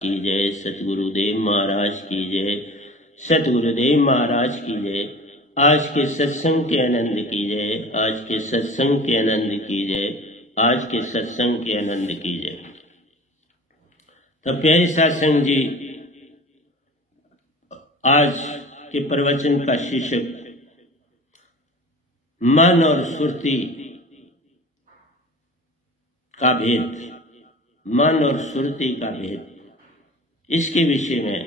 की जय, सतगुरुदेव महाराज की जय, सतगुरुदेव महाराज की जय। आज के सत्संग के आनंद की जय, आज के सत्संग के आनंद की जय, आज के सत्संग के आनंद की जय। तो प्यारे सत्संग जी, आज के प्रवचन का शीर्षक मन और सुरती का भेद, मन और सुरती का भेद, इसके विषय में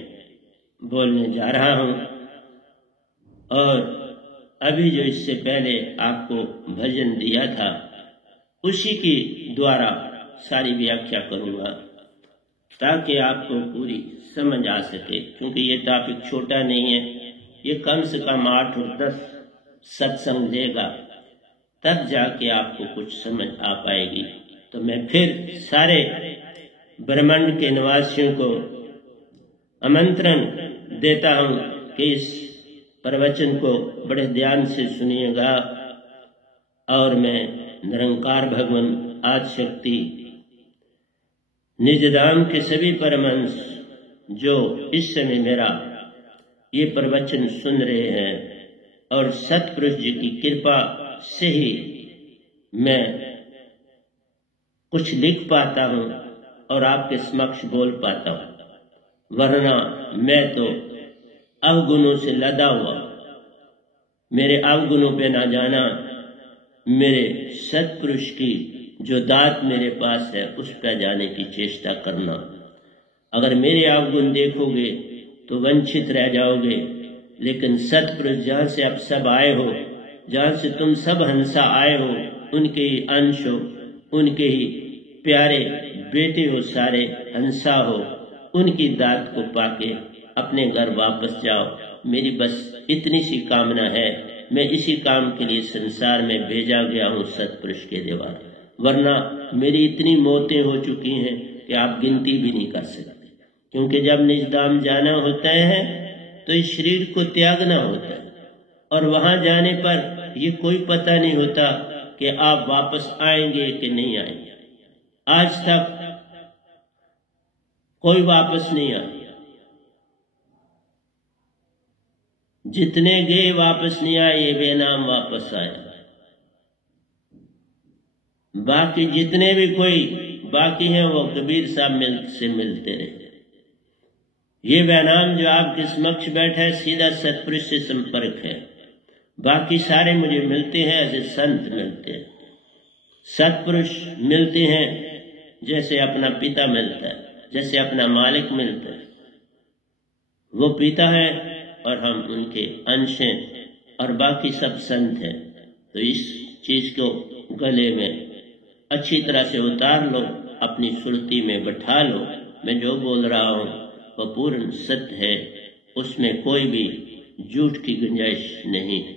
बोलने जा रहा हूं। और अभी जो इससे पहले आपको भजन दिया था उसी की द्वारा सारी व्याख्या करूंगा ताकि आपको पूरी समझ आ सके, क्योंकि ये टॉपिक छोटा नहीं है। ये कम से कम 8 और 10 सत्संग देगा, तब जाके आपको कुछ समझ आ पाएगी। तो मैं फिर सारे ब्रह्मांड के निवासियों को आमंत्रण देता हूं कि इस प्रवचन को बड़े ध्यान से सुनिएगा। और मैं निरंकार भगवान आदि शक्ति निज धाम के सभी परमहंस जो इस समय मेरा ये प्रवचन सुन रहे हैं और सतपुरुष जी की कृपा से ही मैं कुछ लिख पाता हूं और आपके समक्ष बोल पाता हूं, वरना मैं तो अवगुणों से लदा हुआ, मेरे अवगुणों पे ना जाना, मेरे सतपुरुष की जो दात मेरे पास है उस पर जाने की चेष्टा करना। अगर मेरे अवगुण देखोगे तो वंचित रह जाओगे, लेकिन सतपुरुष जहाँ से आप सब आए हो, जहाँ से तुम सब हंसा आए हो, उनके ही अंश हो, उनके ही प्यारे बेटे हो, सारे हंसा हो, उनकी दात को पाके अपने घर वापस जाओ। मेरी बस इतनी सी कामना है। मैं इसी काम के लिए संसार में भेजा गया हूँ सतपुरुष के द्वारा, वरना मेरी इतनी मौतें हो चुकी हैं कि आप गिनती भी नहीं कर सकते। क्योंकि जब निज धाम जाना होता है तो इस शरीर को त्यागना होता है, और वहां जाने पर ये कोई पता नहीं होता कि आप वापस आएंगे कि नहीं आएंगे। आज तक कोई वापस नहीं आया, जितने गए वापस नहीं आए, ये बेनाम वापस आया। बाकी जितने भी कोई बाकी हैं वो कबीर साहब से मिलते रहे। ये बेनाम जो आपके समक्ष बैठा है सीधा सतपुरुष से संपर्क है। बाकी सारे मुझे मिलते हैं ऐसे संत मिलते हैं, सतपुरुष मिलते हैं जैसे अपना पिता मिलता है, जैसे अपना मालिक मिलता है। वो पिता है और हम उनके अंश हैं, और बाकी सब संत हैं। तो इस चीज को गले में अच्छी तरह से उतार लो, अपनी सुरती में बैठा लो। मैं जो बोल रहा हूं वो पूर्ण सत्य है, उसमें कोई भी झूठ की गुंजाइश नहीं है।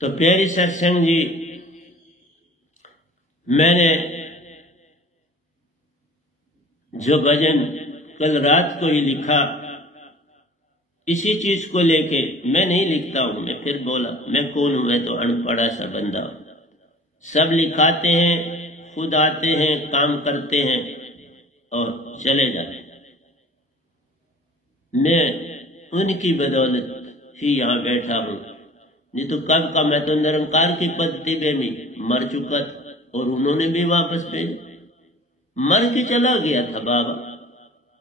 तो प्यारे सत्संग जी, मैंने जो भजन कल रात को ही लिखा, इसी चीज को लेके मैं नहीं लिखता हूं। मैं फिर बोला, मैं कौन हूं? मैं तो अनपढ़ा सा बंदा हूं। सब लिखाते हैं, खुद आते हैं, काम करते हैं और चले जाते हैं। मैं उनकी बदौलत ही यहाँ बैठा हूं। नहीं तो कब का मैं तो निरंकार की पद्धति में भी मर चुका था, और उन्होंने भी वापस भेजा। मर के चला गया था बाबा,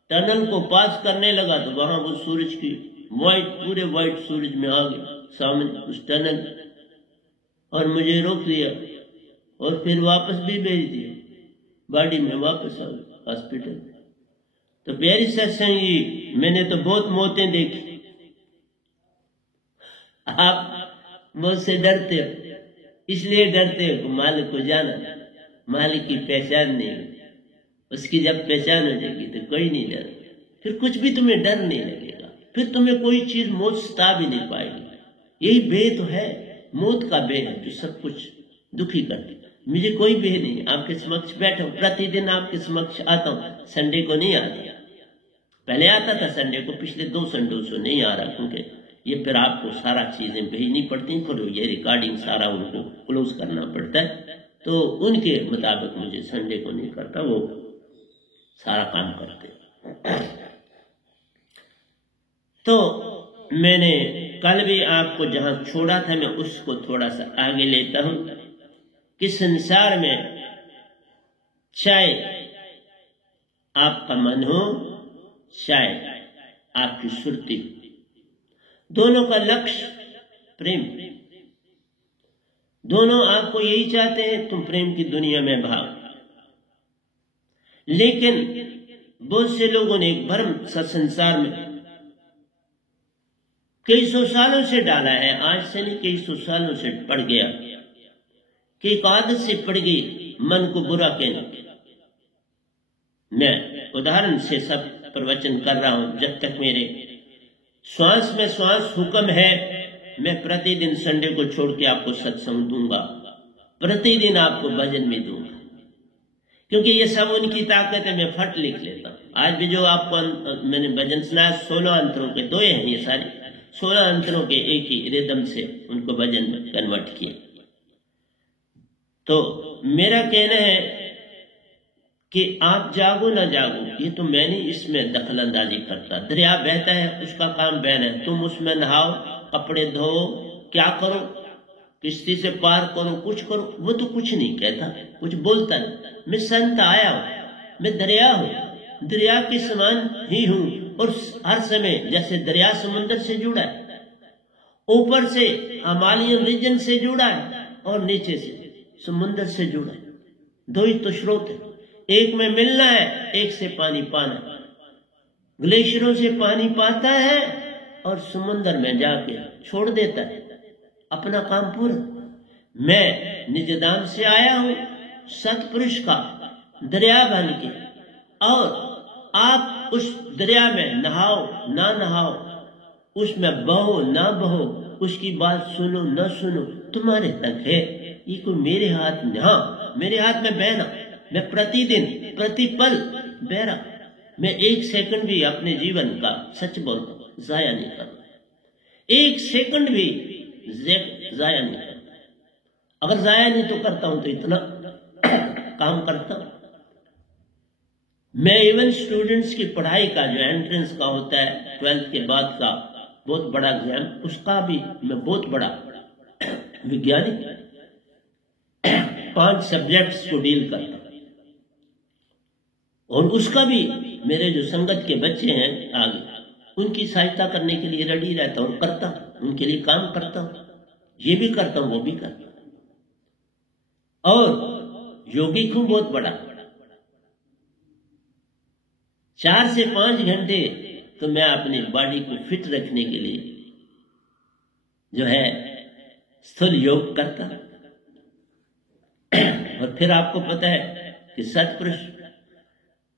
टनल को पास करने लगा तो वहां वो सूरज की पूरे व्हाइट सूरज में आ गया सामने उस टनल, और मुझे रोक दिया और फिर वापस भी भेज दिया। गाड़ी में वापस आ गया हॉस्पिटल। तो प्यारी सत्संग जी, मैंने तो बहुत मौतें देखी। आप मुझसे डरते हो, इसलिए डरते हो कि मालिक को जाना, मालिक की पहचान नहीं, उसकी जब पहचान हो जाएगी तो कोई नहीं डर, फिर कुछ भी तुम्हें डर नहीं लगेगा, फिर तुम्हें कोई चीज मौत सता भी नहीं पाएगी। यही भेद तो है, मौत का भेद है जो सब कुछ दुखी करती। मुझे कोई भेद नहीं, आपके समक्ष बैठा हूं, प्रतिदिन आपके समक्ष आता हूं। संडे को नहीं आता, पहले आता था संडे को, पिछले 2 संडे से नहीं आ रहा, क्योंकि ये फिर आपको सारा चीजें भेजनी पड़ती, फिर ये रिकॉर्डिंग सारा उनको क्लोज करना पड़ता है। तो उनके मुताबिक मुझे संडे को नहीं करता, वो सारा काम करते। तो मैंने कल भी आपको जहां छोड़ा था मैं उसको थोड़ा सा आगे लेता हूं कि संसार में चाहे आपका मन हो चाहे आपकी सुरती, दोनों का लक्ष्य प्रेम। दोनों आपको यही चाहते हैं तुम प्रेम की दुनिया में भाग। लेकिन बहुत से लोगों ने एक भ्रम सा संसार में कई सौ सालों से डाला है, आज से नहीं कई सौ सालों से पड़ गया कि एक आदत से पड़ गई मन को बुरा कहने। मैं उदाहरण से सब प्रवचन कर रहा हूं। जब तक मेरे श्वास में श्वास हुक्म है, मैं प्रतिदिन संडे को छोड़ के आपको सत्संग दूंगा, प्रतिदिन आपको भजन में दूंगा, क्योंकि ये सब उनकी ताकत है। मैं फट लिख लेता हूं। आज भी जो आपको मैंने भजन सुनाया 16 अंतरों के, दो हैं ये सारे, 16 अंतरों के एक ही रिदम से उनको भजन में कन्वर्ट किया। तो मेरा कहना है कि आप जागो ना जागो, ये तो मैं नहीं इसमें दखल अंदाजी करता। दरिया बहता है, उसका काम बहना है, तुम उसमें नहाओ, कपड़े धो, क्या करो, किश्ती से पार करो, कुछ करो, वो तो कुछ नहीं कहता, कुछ बोलता नहीं। मैं संत आया हूं, मैं दरिया हूं, दरिया के समान ही हूं, और हर समय जैसे दरिया समुद्र से जुड़ा है, ऊपर से हिमालयन रीजन से जुड़ा है और नीचे से समुद्र से जुड़ा है। दो ही तो स्रोत है, एक में मिलना है, एक से पानी पाना। ग्लेशियरों से पानी पाता है और समुद्र में जाके छोड़ देता है, अपना काम पूरा। मैं निजदाम से आया हूं, सतपुरुष का दरिया बन के, और आप उस दरिया में नहाओ ना नहाओ, उसमें बहो ना बहो, उसकी बात सुनो ना सुनो, तुम्हारे तक है। ये कोई मेरे हाथ में, हाँ मेरे हाथ में बहना, मैं प्रतिदिन प्रतिपल बह रहा, मैं एक सेकंड भी अपने जीवन का सच बोलता जाया नहीं करता, एक सेकंड भी जाया नहीं करता। अगर जाया नहीं तो करता हूं तो इतना काम करता हूं। मैं इवन स्टूडेंट्स की पढ़ाई का जो एंट्रेंस का होता है 12th के बाद का बहुत बड़ा एग्जाम, उसका भी मैं बहुत बड़ा वैज्ञानिक 5 सब्जेक्ट्स को डील करता, और उसका भी मेरे जो संगत के बच्चे हैं आगे, उनकी सहायता करने के लिए रेडी रहता हूं, करता हूं, उनके लिए काम करता हूं, ये भी करता हूं वो भी करता हूं। और योगी खूब बहुत बड़ा 4 से 5 घंटे तो मैं अपनी बॉडी को फिट रखने के लिए जो है स्थूल योग करता। और फिर आपको पता है कि सतपुरुष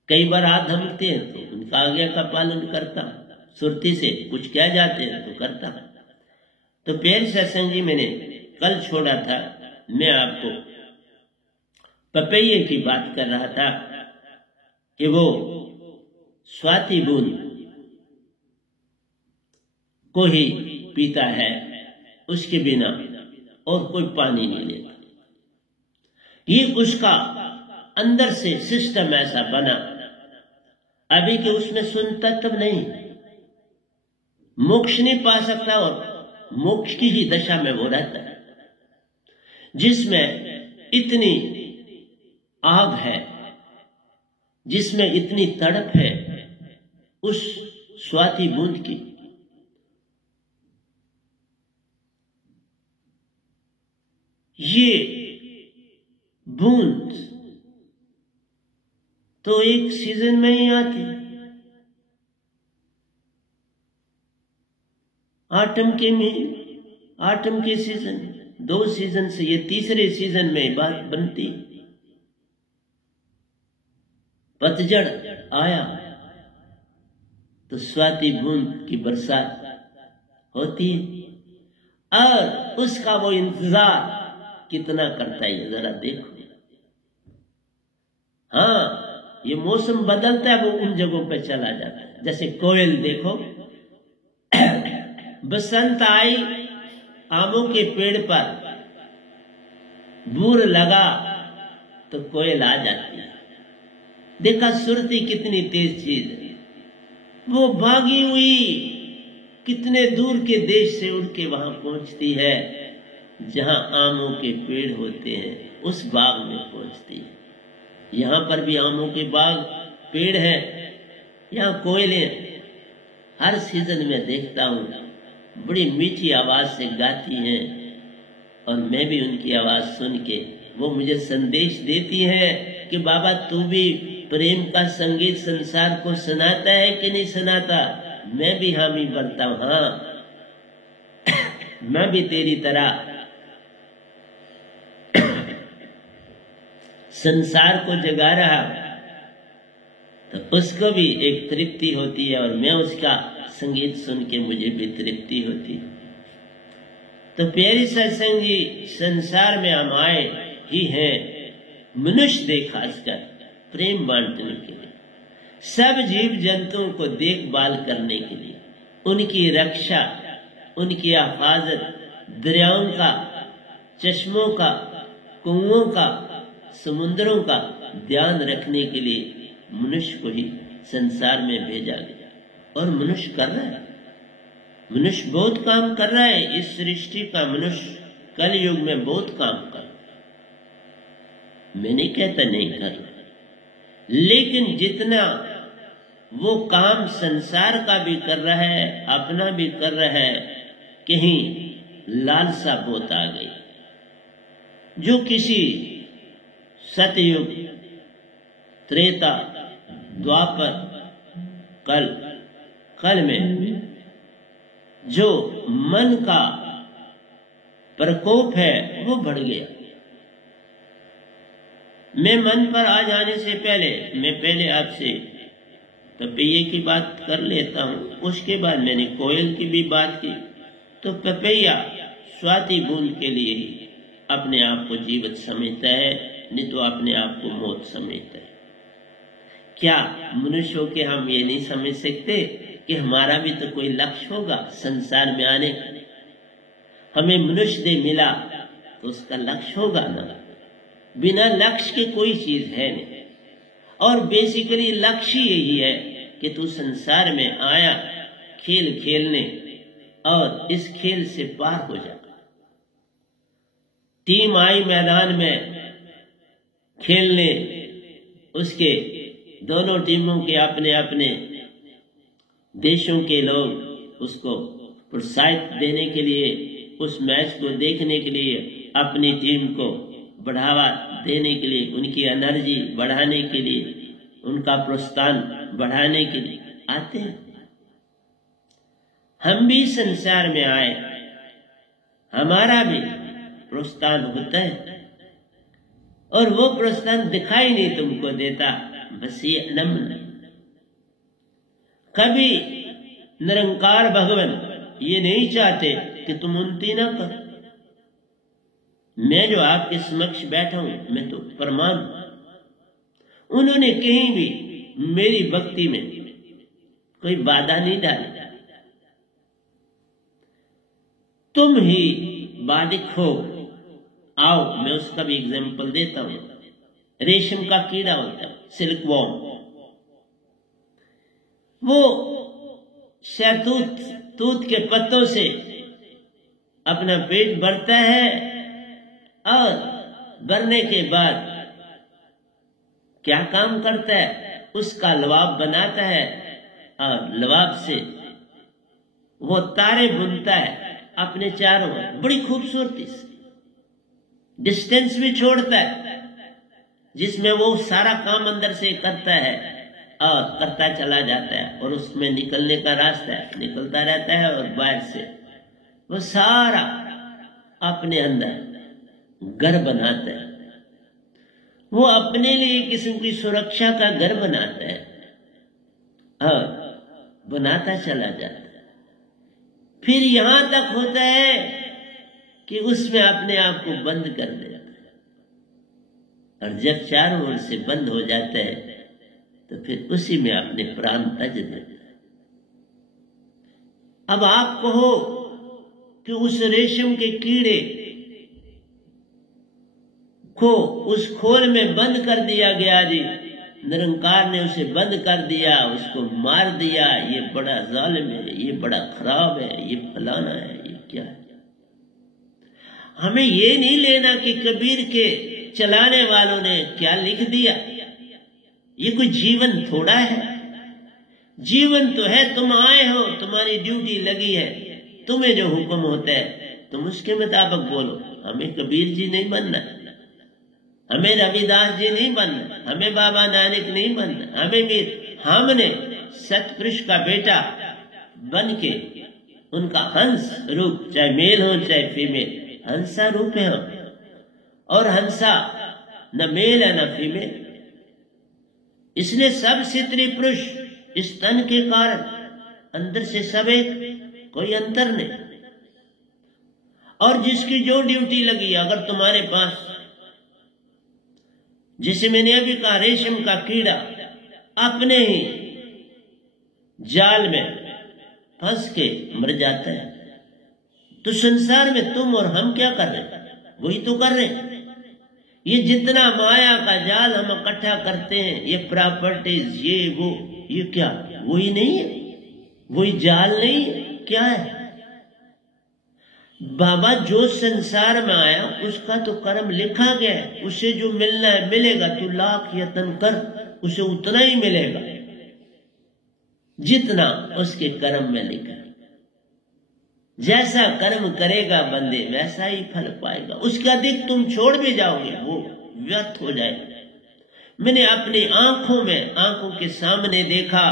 कई बार हाथ धमकते हैं तो उनका आज्ञा का पालन करता, सुरती से कुछ कह जाते हैं तो करता। तो प्यारे सत्संग जी, मैंने कल छोड़ा था, मैं आपको पपैये की बात कर रहा था कि वो स्वाति बूंद को ही पीता है, उसके बिना और कोई पानी नहीं लेता। ये उसका अंदर से सिस्टम ऐसा बना, अभी के उसमें सुन तत्व नहीं, मोक्ष नहीं पा सकता, और मोक्ष की ही दशा में वो रहता है, जिसमें इतनी आग है, जिसमें इतनी तड़प है उस स्वाति बूंद की। ये बूंद तो एक सीजन में ही आती, आटम के सीजन, 2 सीजन से ये तीसरे सीजन में बात बनती। पतझड़ आया तो स्वाति बूंद की बरसात होती है, और उसका वो इंतजार कितना करता है जरा देखो। हाँ, ये मौसम बदलता है, वो उन जगहों पे चला जाता है। जैसे कोयल देखो, बसंत आई, आमों के पेड़ पर बूर लगा तो कोयल आ जाती है। देखा सुरती कितनी तेज चीज है, वो भागी हुई कितने दूर के देश से उड़ के वहां पहुंचती है जहां आमों के पेड़ होते हैं, उस बाग में पहुंचती है। यहां पर भी आमों के बाग पेड़ है, यहाँ कोयले हर सीजन में देखता हूँ, बड़ी मीठी आवाज से गाती हैं और मैं भी उनकी आवाज सुन के वो मुझे संदेश देती है कि बाबा तू भी प्रेम का संगीत संसार को सुनाता है कि नहीं सुनाता। मैं भी हामी बनता हूं, हाँ मैं भी तेरी तरह संसार को जगा रहा, तो उसको भी एक तृप्ति होती है और मैं उसका संगीत सुन के मुझे भी तृप्ति होती है। तो प्यारी सत्संग जी, संसार में हम आए ही हैं मनुष्य दे खासकर प्रेम बांटने के लिए, सब जीव जंतुओं को देखभाल करने के लिए, उनकी रक्षा, उनकी हिफाजत, दरियाओं का, चश्मों का, कुओं का, समुद्रों का ध्यान रखने के लिए मनुष्य को ही संसार में भेजा गया। और मनुष्य कर रहा है, मनुष्य बहुत काम कर रहा है। इस सृष्टि का मनुष्य कल युग में बहुत काम कर रहा है। मैं नहीं कहता नहीं कर रहा, लेकिन जितना वो काम संसार का भी कर रहा है, अपना भी कर रहा है, कहीं लालसा बहुत आ गई, जो किसी सतयुग, त्रेता, द्वापर, कल में जो मन का प्रकोप है वो बढ़ गया। मैं मन पर आ जाने से पहले मैं पहले आपसे पपैये की बात कर लेता हूँ, उसके बाद मैंने कोयल की भी बात की। तो पपैया स्वाति बूंद के लिए ही अपने आप को जीवित समझता है, नहीं तो अपने आप को मौत समझता है। क्या मनुष्यों के हम ये नहीं समझ सकते कि हमारा भी तो कोई लक्ष्य होगा संसार में आने का? हमें मनुष्य देह मिला तो उसका लक्ष्य होगा ना, बिना लक्ष्य के कोई चीज है नहीं। और बेसिकली लक्ष्य यही है कि तू संसार में आया खेल खेलने और इस खेल से पार हो जा। टीम आई मैदान में खेलने, उसके दोनों टीमों के अपने अपने देशों के लोग उसको प्रोत्साहित देने के लिए, उस मैच को देखने के लिए, अपनी टीम को बढ़ावा देने के लिए, उनकी एनर्जी बढ़ाने के लिए, उनका प्रोत्साहन बढ़ाने के लिए आते हैं। हम भी संसार में आए, हमारा भी प्रोत्साहन होता है और वो प्रोत्साहन दिखाई नहीं तुमको देता, बस ये नम्र। कभी निरंकार भगवान ये नहीं चाहते कि तुम उन्नति ना करो। मैं जो आपके समक्ष बैठा हूं, मैं तो प्रमाण। उन्होंने कहीं भी मेरी भक्ति में कोई बाधा नहीं डाली। तुम ही बाधिक हो। आओ मैं उसका भी एग्जाम्पल देता हूं। रेशम का कीड़ा होता है, सिल्क वॉर्म, वो शहतूत के पत्तों से अपना पेट भरता है और भरने के बाद क्या काम करता है, उसका लवाब बनाता है और लवाब से वो तारे बुनता है अपने चारों, बड़ी खूबसूरती से। डिस्टेंस भी छोड़ता है जिसमें वो सारा काम अंदर से करता है और करता चला जाता है, और उसमें निकलने का रास्ता है, निकलता रहता है और बाहर से वो सारा अपने अंदर घर बनाता है। वो अपने लिए किस्म की सुरक्षा का घर बनाता है और बनाता चला जाता है। फिर यहां तक होता है कि उसमें अपने आप को बंद कर देता है, और जब चारों ओर से बंद हो जाता है तो फिर उसी में अपने प्राण तज देता है। अब आप कहो कि उस रेशम के कीड़े को उस खोल में बंद कर दिया गया जी, निरंकार ने उसे बंद कर दिया, उसको मार दिया, ये बड़ा जालिम है, ये बड़ा खराब है, ये फलाना है, ये क्या है। हमें ये नहीं लेना कि कबीर के चलाने वालों ने क्या लिख दिया। ये कोई जीवन थोड़ा है। जीवन तो है, तुम आए हो, तुम्हारी ड्यूटी लगी है, तुम्हें जो हुक्म होता है तुम उसके मुताबिक बोलो। हमें कबीर जी नहीं बनना, हमें रविदास जी नहीं बनना, हमें बाबा नानक नहीं बनना, हमें भी हमने सतपुरुष का बेटा बन के उनका हंस रूप, चाहे मेल हो चाहे फीमेल, हंसा रूप है हम। और हंसा न मेल है न फीमेल, इसलिए सब स्त्री पुरुष इस तन के कारण, अंदर से सब एक, कोई अंतर नहीं। और जिसकी जो ड्यूटी लगी, अगर तुम्हारे पास, जिसे मैंने अभी कहा, रेशम का कीड़ा अपने ही जाल में फंस के मर जाता है, तो संसार में तुम और हम क्या कर रहे हैं? वही तो कर रहे हैं। ये जितना माया का जाल हम इकट्ठा करते हैं, ये प्रॉपर्टीज, ये वो, ये क्या वही नहीं है? वही जाल नहीं है? क्या है? बाबा जो संसार में आया उसका तो कर्म लिखा गया है, उसे जो मिलना है मिलेगा। तू लाख यत्न कर, उसे उतना ही मिलेगा जितना उसके कर्म में लिखा है। जैसा कर्म करेगा बंदे वैसा ही फल पाएगा। उसके अधिक तुम छोड़ भी जाओगे, वो व्यर्थ हो जाएगा। मैंने अपनी आंखों में, आंखों के सामने देखा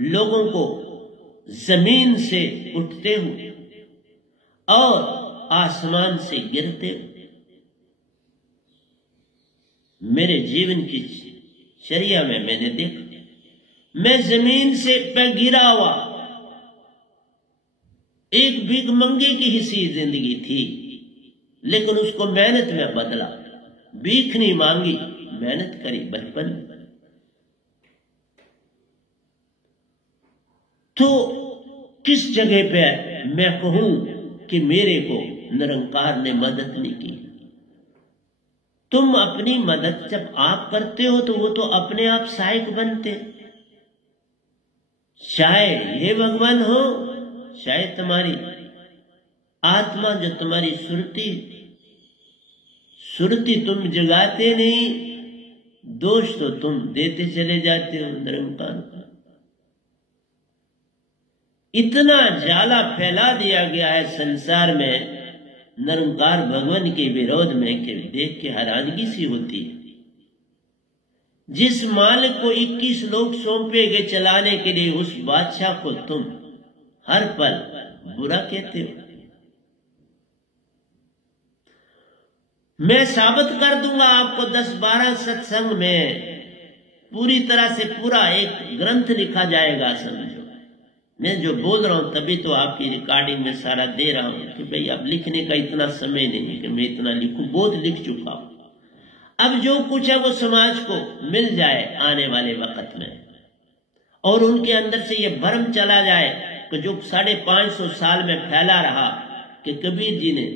लोगों को जमीन से उठते हुए और आसमान से गिरते हुए। मेरे जीवन की चर्या में मैंने देखा, मैं जमीन से पे गिरा हुआ, एक भीख मंगे की ही सी जिंदगी थी, लेकिन उसको मेहनत में बदला। भीख नहीं मांगी, मेहनत करी बचपन में। तो किस जगह पे मैं कहूं कि मेरे को निरंकार ने मदद नहीं की? तुम अपनी मदद जब आप करते हो तो वो तो अपने आप सहायक बनते। चाहे ये भगवान हो, चाहे तुम्हारी आत्मा, जो तुम्हारी सुरती तुम जगाते नहीं, दोष तो तुम देते चले जाते हो निरंकार का। इतना जाला फैला दिया गया है संसार में निरंकार भगवान के विरोध में कि देख के हैरानगी सी होती है। जिस मालिक को 21 लोग सौंपे गए चलाने के लिए, उस बादशाह को तुम हर पल बुरा कहते हो। मैं साबित कर दूंगा आपको 10-12 सत्संग में, पूरी तरह से पूरा एक ग्रंथ लिखा जाएगा। समझो मैं जो बोल रहा हूं तभी तो आपकी रिकॉर्डिंग में सारा दे रहा हूं कि भाई अब लिखने का इतना समय नहीं कि मैं इतना लिखूं, बहुत लिख चुका हूं। अब जो कुछ है वो समाज को मिल जाए आने वाले वक्त में, और उनके अंदर से ये भ्रम चला जाए कि जो 550 साल में फैला रहा कि कबीर जी ने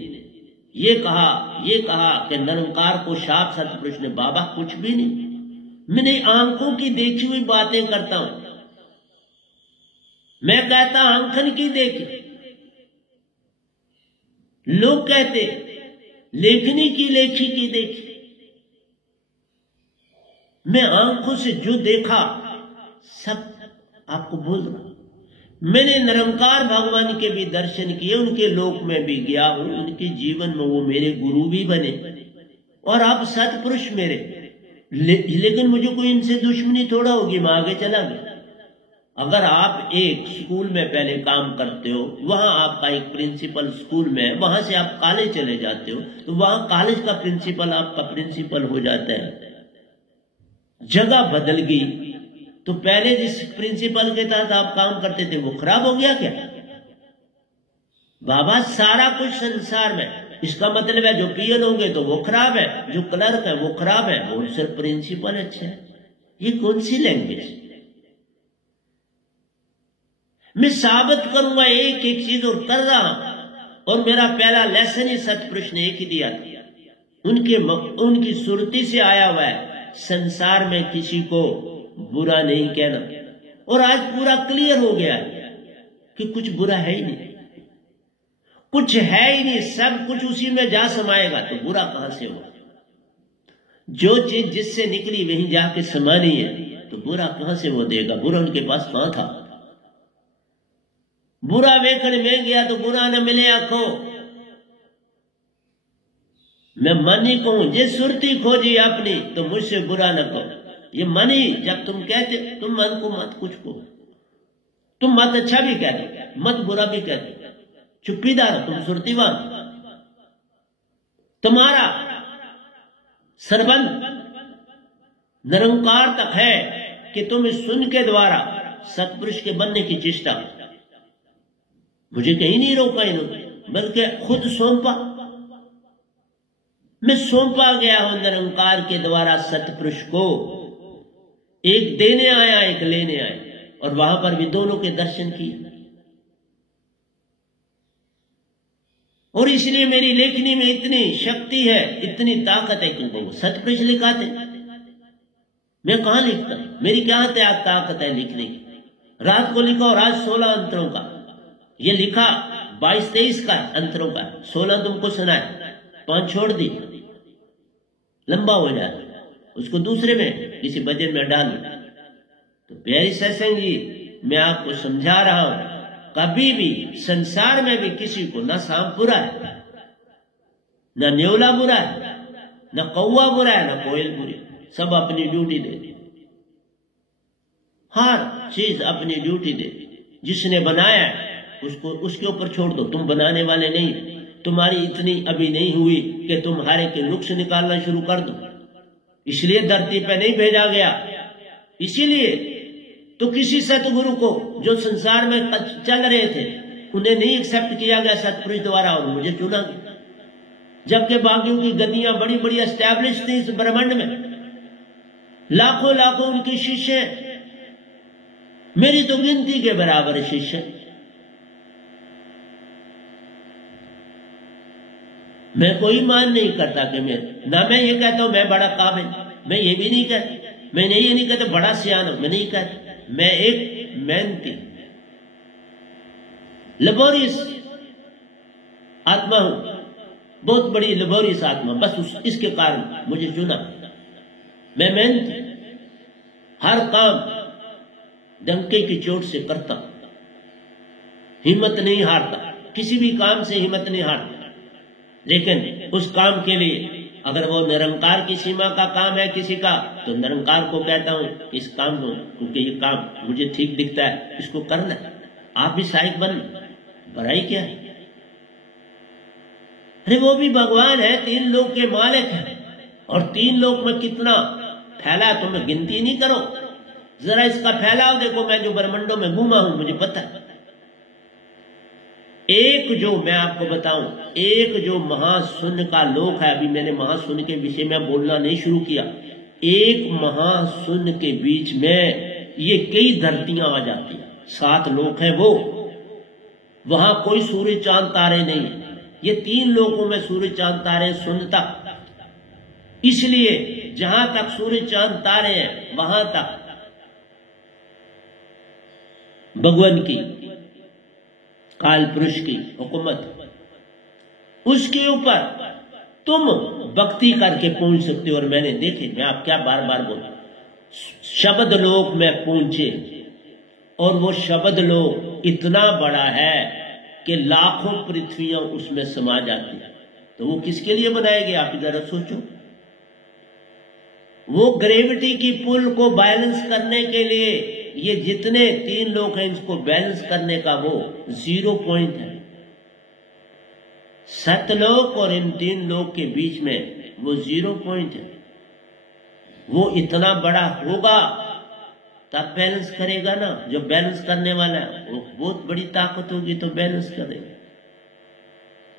ये कहा कि निरंकार को शाप सतपुरुष ने। बाबा कुछ भी नहीं, मैंने आंखों की देखी हुई बातें करता हूं। मैं कहता आंखन की देखी, लोग कहते लेखनी की लेखी की देखी। मैं आंखों से जो देखा सब आपको बोल रहा हूं। मैंने निरंकार भगवान के भी दर्शन किए, उनके लोक में भी गया हूं, उनके जीवन में वो मेरे गुरु भी बने और अब सतपुरुष मेरे। लेकिन मुझे कोई इनसे दुश्मनी थोड़ा होगी, मैं आगे चला गया। अगर आप एक स्कूल में पहले काम करते हो, वहां आपका एक प्रिंसिपल स्कूल में, वहां से आप कॉलेज चले जाते हो, तो वहां कॉलेज का प्रिंसिपल आपका प्रिंसिपल हो जाता है। जगह बदल गई तो पहले जिस प्रिंसिपल के तहत आप काम करते थे वो खराब हो गया क्या? बाबा सारा कुछ संसार में, इसका मतलब है जो पीएन होंगे तो वो खराब है, जो क्लर्क है वो खराब है, वो सिर्फ प्रिंसिपल अच्छा है। ये कौन सी लैंग्वेज? मैं साबित करूंगा एक एक चीज और कर रहा हूं। और मेरा पहला लेसन ही सतपुरुष ने एक ही दिया था, उनकी सुरती से आया हुआ है। संसार में किसी को बुरा नहीं कहना। और आज पूरा क्लियर हो गया कि कुछ बुरा है ही नहीं, कुछ है ही नहीं, सब कुछ उसी में जा समाएगा, तो बुरा कहां से होगा? जो चीज जिससे निकली वहीं जाके समानी है, तो बुरा कहां से वो देगा? बुरा उनके पास कहां था? बुरा वेखण में गया तो बुरा न मिले आखो। मैं मन ही कहूं जे सुरती खोजी अपनी, तो मुझसे बुरा न कहो। ये मन ही, जब तुम कहते, तुम मन को मत कुछ कहो, तुम मत अच्छा भी कहते, मत बुरा भी कहते, चुप्पीदार, तुम सुरतीवान। तुम्हारा सरबंध निरंकार तक है कि तुम इस सुन के द्वारा सत्पुरुष के बनने की चेष्टा। मुझे कहीं नहीं रोका इन्होंने, बल्कि खुद सौंपा। मैं सौंपा गया हूं निरंकार के द्वारा सत्पुरुष को। एक देने आया, एक लेने आया, और वहां पर भी दोनों के दर्शन किए। और इसलिए मेरी लेखनी में इतनी शक्ति है, इतनी ताकत है, क्योंकि वो सत्पुरुष लिखाते। मैं कहां लिखता? मेरी क्या ताकत है लिखने की? रात को लिखा और आज 16 अंतरों का, ये लिखा 22-23 का अंतरों का, 16 तुमको सुनाए, 5 छोड़ दी, लंबा हो जाए, उसको दूसरे में किसी बजट में डाल। तो प्यारी सत्संग जी, मैं आपको समझा रहा हूं, कभी भी संसार में भी किसी को ना सांप बुरा है, ना न्योला बुरा है, ना कौवा बुरा है, ना कोयल बुरी, सब अपनी ड्यूटी दे। हर चीज अपनी ड्यूटी दे। जिसने बनाया उसको उसके ऊपर छोड़ दो, तुम बनाने वाले नहीं। तुम्हारी इतनी अभी नहीं हुई कि तुम हारे के नुक्स निकालना शुरू कर दो। इसलिए धरती पे नहीं भेजा गया। इसीलिए तो किसी सतगुरु को जो संसार में चल रहे थे, उन्हें नहीं एक्सेप्ट किया गया सतपुरुष द्वारा, और मुझे चुना गया। जबकि बाकियों की गतियां बड़ी बड़ी एस्टैब्लिश थी इस ब्रह्मांड में, लाखों लाखों उनके शिष्य, मेरी तो गिनती के बराबर शिष्य। मैं कोई मान नहीं करता कि ना मैं ये कहता हूं मैं बड़ा काबिल, मैं ये भी नहीं कहता, मैंने ये नहीं कहता बड़ा सियाना, मैं नहीं कहता। मैं एक मेहनती लेबोरियस आत्मा हूं, बहुत बड़ी लेबोरियस आत्मा, बस इसके कारण मुझे चुना। मैं मेहनती, हर काम डंके की चोट से करता, हिम्मत नहीं हारता, किसी भी काम से हिम्मत नहीं हारता। लेकिन उस काम के लिए अगर वो निरंकार की सीमा का काम है किसी का, तो निरंकार को कहता हूं इस काम को, क्योंकि ये काम मुझे ठीक दिखता है, इसको करना है। आप भी सहायक बन, बुराई क्या है? अरे वो भी भगवान है, 3 लोक के मालिक है, और 3 लोक में कितना फैला तुम्हें गिनती नहीं करो। जरा इसका फैलाव देखो, मैं जो ब्रह्मांडों में घूमा हूं मुझे पता है। एक जो मैं आपको बताऊं, एक जो महाशून्य का लोक है, अभी मैंने महाशून्य के विषय में बोलना नहीं शुरू किया। एक महाशून्य के बीच में ये कई धरतियां आ जाती हैं, 7 लोक है वो, वहां कोई सूर्य चांद तारे नहीं, ये 3 लोकों में सूर्य चांद तारे शून्यता। इसलिए जहां तक सूर्य चांद तारे हैं वहां तक भगवान की, काल पुरुष की हुकूमत, उसके ऊपर तुम भक्ति करके पहुंच सकते हो। और मैंने देखे, मैं आप क्या बार बार बोलूं, शब्द लोक में पहुंचे, और वो शब्द लोक इतना बड़ा है कि लाखों पृथ्वियां उसमें समा जाती है। तो वो किसके लिए बनाए गए आप जरा सोचो। वो ग्रेविटी की पुल को बैलेंस करने के लिए, ये जितने 3 लोक हैं इसको बैलेंस करने का वो 0 पॉइंट है। सतलोक और इन 3 लोक के बीच में वो 0 पॉइंट है। वो इतना बड़ा होगा तब बैलेंस करेगा ना। जो बैलेंस करने वाला है वो बहुत बड़ी ताकत होगी तो बैलेंस करेगा,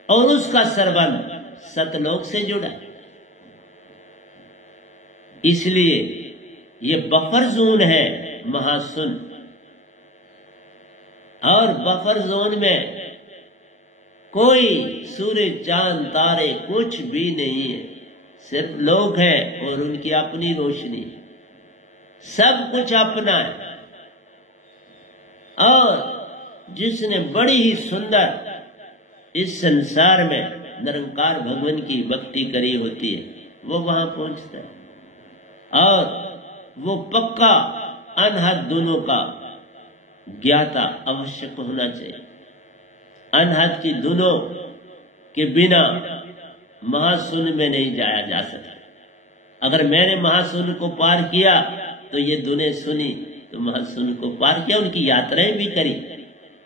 और उसका संबंध सतलोक से जुड़ा है। इसलिए ये बफर जोन है महाशून्य, और बफर जोन में कोई सूर्य चांद तारे कुछ भी नहीं है, सिर्फ लोग हैं और उनकी अपनी रोशनी, सब कुछ अपना है। और जिसने बड़ी ही सुंदर इस संसार में निरंकार भगवान की भक्ति करी होती है, वो वहां पहुंचता है। और वो पक्का अनहद दोनों का ज्ञाता आवश्यक होना चाहिए। अनहद की दोनों के बिना महाशून्य में नहीं जाया जा सकता। अगर मैंने महाशून्य को पार किया तो ये दोनों सुनी, तो महाशून्य को पार किया, उनकी यात्राएं भी करी।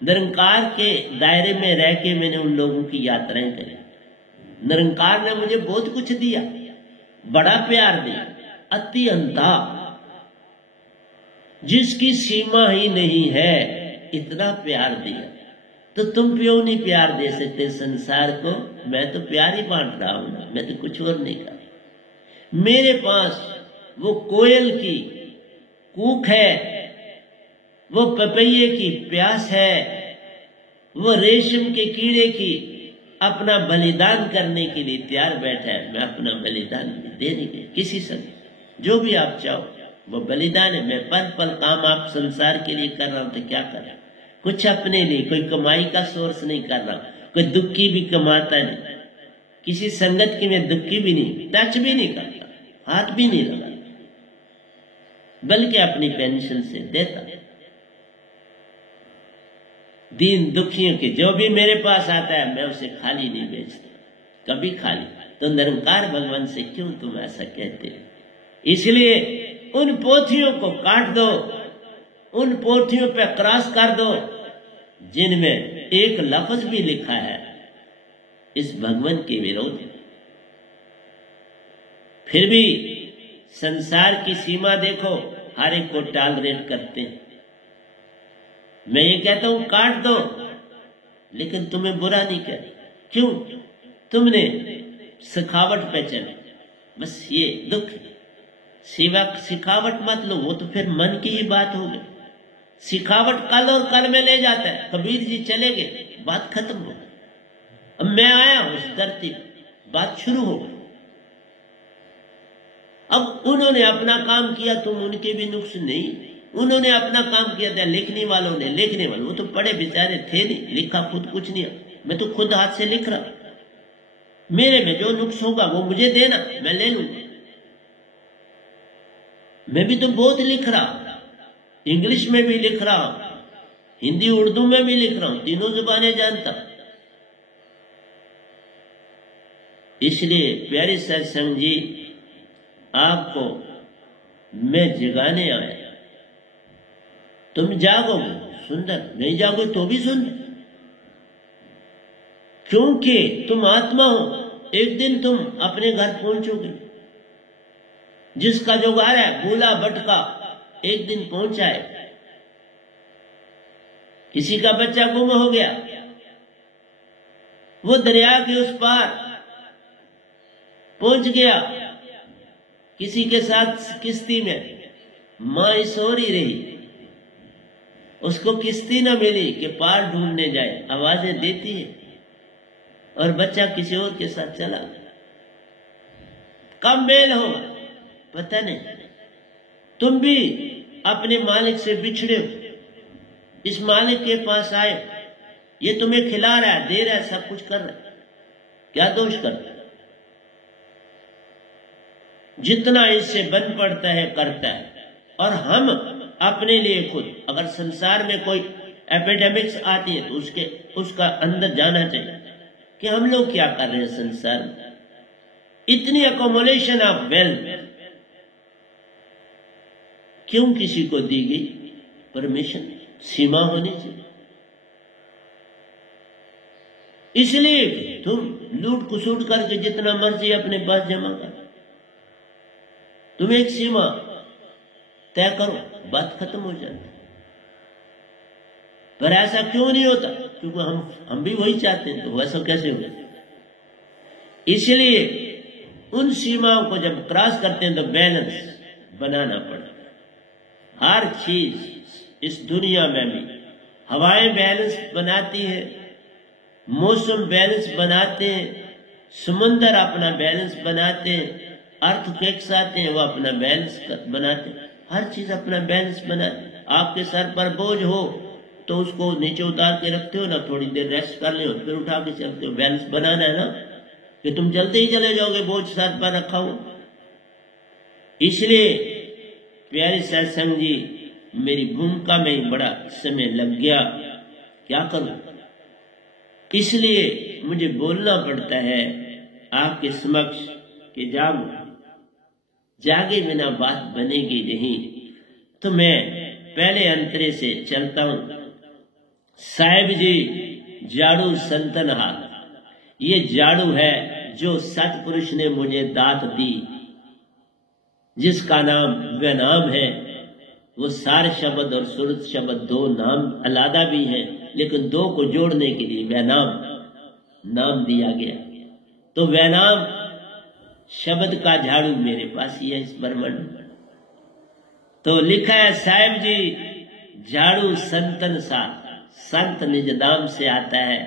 निरंकार के दायरे में रह के मैंने उन लोगों की यात्राएं करी। निरंकार ने मुझे बहुत कुछ दिया, बड़ा प्यार दिया, अति अंता, जिसकी सीमा ही नहीं है, इतना प्यार दिया। तो तुम क्यों नहीं प्यार दे सकते संसार को? मैं तो प्यार ही बांट रहा हूं ना, मैं तो कुछ और नहीं कर रहा। मेरे पास वो कोयल की कूक है, वो पपैये की प्यास है, वो रेशम के कीड़े की अपना बलिदान करने के लिए तैयार बैठा है। मैं अपना बलिदान देने के किसी समय जो भी आप चाहो वो बलिदान है। मैं पल पल काम आप संसार के लिए कर रहा हूं, तो क्या कर रहा हूं? कुछ अपने लिए, कोई कमाई का सोर्स नहीं कर रहा, कोई दुख की भी कमाता नहीं, किसी संगत की मैं दुख की भी नहीं, टच भी नहीं करता, हाथ भी नहीं लगा, बल्कि अपनी पेंशन से देता। दीन दुखियों के जो भी मेरे पास आता है मैं उसे खाली नहीं बेचता, कभी खाली। तो निरंकार भगवान से क्यों तुम ऐसा कहते हो? इसलिए उन पोथियों को काट दो, उन पोथियों पे क्रॉस कर दो जिनमें एक लफ्ज भी लिखा है इस भगवान के विरोध। फिर भी संसार की सीमा देखो, हर एक को टॉलरेट करते हैं। मैं ये कहता हूं काट दो, लेकिन तुम्हें बुरा नहीं कहता। क्यों? तुमने सिखावट पे चले, बस ये दुख सिवा सिखावट मत लो, वो तो फिर मन की ही बात हो गई। सिखावट कल और कल में ले जाता है। कबीर जी चले गए, बात खत्म हो गई। अब मैं आया उस धरती, बात शुरू हो गई। अब उन्होंने अपना काम किया, तुम उनके भी नुक्स नहीं। उन्होंने अपना काम किया था, लिखने वालों ने, लिखने वाले वो तो पढ़े बेचारे थे नहीं, लिखा खुद कुछ नहीं। मैं तो खुद हाथ से लिख रहा, मेरे में जो नुक्स होगा वो मुझे देना, मैं ले लूंगा। मैं भी तो बहुत लिख रहा हूं, इंग्लिश में भी लिख रहा हूं, हिंदी उर्दू में भी लिख रहा हूं, तीनों जुबानें जानता। इसलिए प्यारे सत्संग जी, आपको मैं जगाने आया। तुम जागोगे सुंदर, नहीं जागो तो भी सुंदर, क्योंकि तुम आत्मा हो। एक दिन तुम अपने घर पहुंचोगे। जिसका जो घर है भूला भटका एक दिन पहुंचा है। किसी का बच्चा गुम हो गया, वो दरिया के उस पार पहुंच गया, किसी के साथ किश्ती में, मां सो रही, उसको किश्ती न मिली कि पार ढूंढने जाए, आवाजें देती है और बच्चा किसी और के साथ चला। कब मेल हो पता नहीं। तुम भी अपने मालिक से बिछड़े हो, इस मालिक के पास आए, ये तुम्हें खिला रहा है, दे रहा है, सब कुछ कर रहा है, क्या दोष कर रहा है? जितना इससे बन पड़ता है करता है। और हम अपने लिए खुद, अगर संसार में कोई एपिडेमिक्स आती है तो उसका अंदर जाना चाहिए कि हम लोग क्या कर रहे हैं संसार में। इतनी अकोमोडेशन ऑफ वेल्थ क्यों किसी को दी गई? परमिशन, सीमा होनी चाहिए। इसलिए तुम लूट कुसूट करके जितना मर्जी अपने पास जमा कर, तुम एक सीमा तय करो, बात खत्म हो जाती। पर ऐसा क्यों नहीं होता? क्योंकि हम भी वही चाहते हैं, तो वैसा कैसे होगा? इसलिए उन सीमाओं को जब क्रॉस करते हैं तो बैलेंस बनाना पड़ता है। हर चीज इस दुनिया में भी, हवाएं बैलेंस बनाती है, मौसम बैलेंस बनाते हैं, समुंदर अपना बैलेंस बनाते हैं, अर्थक्वेक्स आते हैं वो अपना बैलेंस बनाते हैं, हर चीज अपना बैलेंस बनाते हैं। आपके सर पर बोझ हो तो उसको नीचे उतार के रखते हो ना, थोड़ी देर रेस्ट कर ले फिर उठा के चलते हो। बैलेंस बनाना है ना, कि तुम चलते ही चले जाओगे बोझ सर पर रखा हो। इसलिए प्यारे सत्संग जी, मेरी भूमिका में बड़ा समय लग गया, क्या करूं, इसलिए मुझे बोलना पड़ता है आपके समक्ष कि जागो, जागे बिना बात बनेगी नहीं। तो मैं पहले अंतरे से चलता हूं। साहिब जी, झाड़ू संतनहार, ये झाड़ू है जो सतपुरुष ने मुझे दात दी, जिसका नाम वह नाम है। वो सार शब्द और सुरत शब्द दो नाम अलादा भी हैं, लेकिन दो को जोड़ने के लिए वह नाम दिया गया। तो वह नाम शब्द का झाड़ू मेरे पास ही है इस ब्रह्मांड में। तो लिखा है साहिब जी, झाड़ू संतन सा, संत निज नाम से आता है।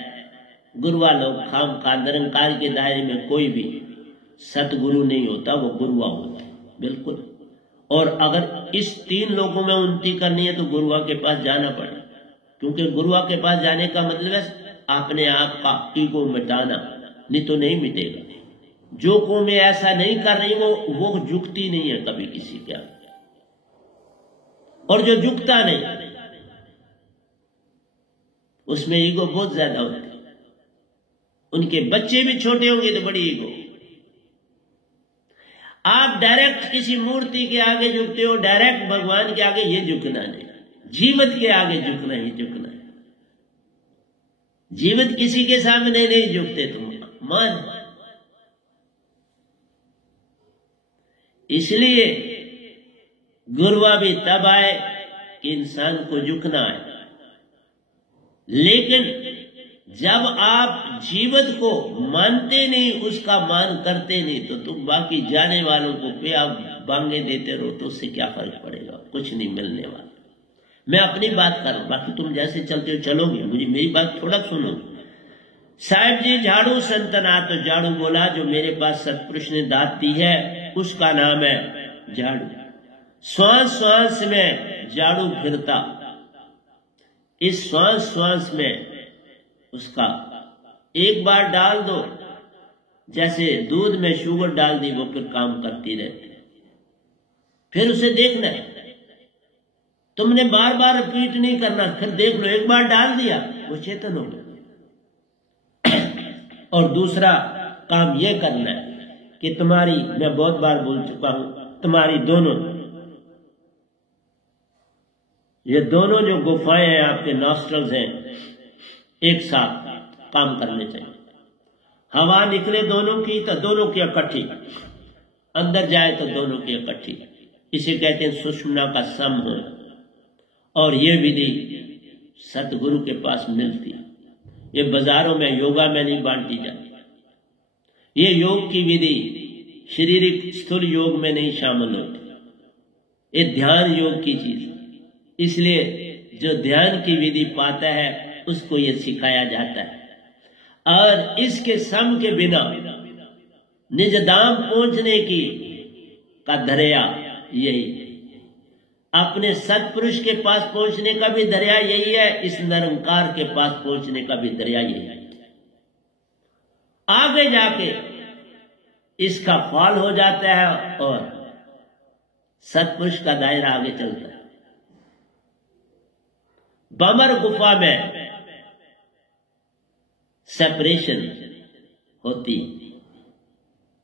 गुरुआ लोग खाम का निरंकार के दायरे में कोई भी सतगुरु नहीं होता, वो गुरुआ होता है, बिल्कुल। और अगर इस तीन लोगों में उन्नति करनी है तो गुरुआ के पास जाना पड़े, क्योंकि गुरुआ के पास जाने का मतलब है अपने आप का ईगो मिटाना, नहीं तो नहीं मिटेगा। जो कौम ऐसा नहीं कर रही वो झुकती नहीं है कभी किसी के आगे, और जो झुकता नहीं उसमें ईगो बहुत ज्यादा होती है। उनके बच्चे भी छोटे होंगे तो बड़ी ईगो। आप डायरेक्ट किसी मूर्ति के आगे झुकते हो, डायरेक्ट भगवान के आगे, ये झुकना नहीं। जीवित के आगे झुकना ही झुकना है। जीवित किसी के सामने नहीं झुकते तुम, मान। इसलिए गुरुआ भी तब आए कि इंसान को झुकना है। लेकिन जब आप जीवित को मानते नहीं, उसका मान करते नहीं, तो तुम बाकी जाने वालों को पे आप बांगे देते रहो तो उससे क्या फर्क पड़ेगा, कुछ नहीं मिलने वाला। मैं अपनी बात कर रहा हूं, बाकी तुम जैसे चलते हो चलोगे, मुझे मेरी बात थोड़ा सुनो। साहिब जी, झाड़ू संतना, तो झाड़ू बोला जो मेरे पास सतपुरुष ने दात दी है उसका नाम है झाड़ू। श्वास श्वास में झाड़ू फिरता, इस श्वास श्वास में उसका एक बार डाल दो, जैसे दूध में शुगर डाल दी वो फिर काम करती रहती है। फिर उसे देखना है, तुमने बार बार रिपीट नहीं करना, फिर देख लो, एक बार डाल दिया वो चेतन हो गया। और दूसरा काम ये करना है कि तुम्हारी, मैं बहुत बार बोल चुका हूं, तुम्हारी दोनों, ये दोनों जो गुफाएं हैं आपके नॉस्ट्रल्स हैं, एक साथ काम करने चाहिए। हवा निकले दोनों की तो दोनों की इकट्ठी, अंदर जाए तो दोनों की इकट्ठी, इसे कहते हैं सुषुम्ना का सम हो। और ये विधि सतगुरु के पास मिलती है, ये बाजारों में योगा में नहीं बांटी जाती। ये योग की विधि शारीरिक स्थूल योग में नहीं शामिल होती, ये ध्यान योग की चीज। इसलिए जो ध्यान की विधि पाता है उसको ये सिखाया जाता है। और इसके सम के बिना निज धाम पहुंचने की का दरिया यही है। अपने सतपुरुष के पास पहुंचने का भी दरिया यही है, इस निरंकार के पास पहुंचने का भी दरिया यही है। आगे जाके इसका फल हो जाता है और सतपुरुष का दायरा आगे चलता है। बमर गुफा में सेपरेशन होती,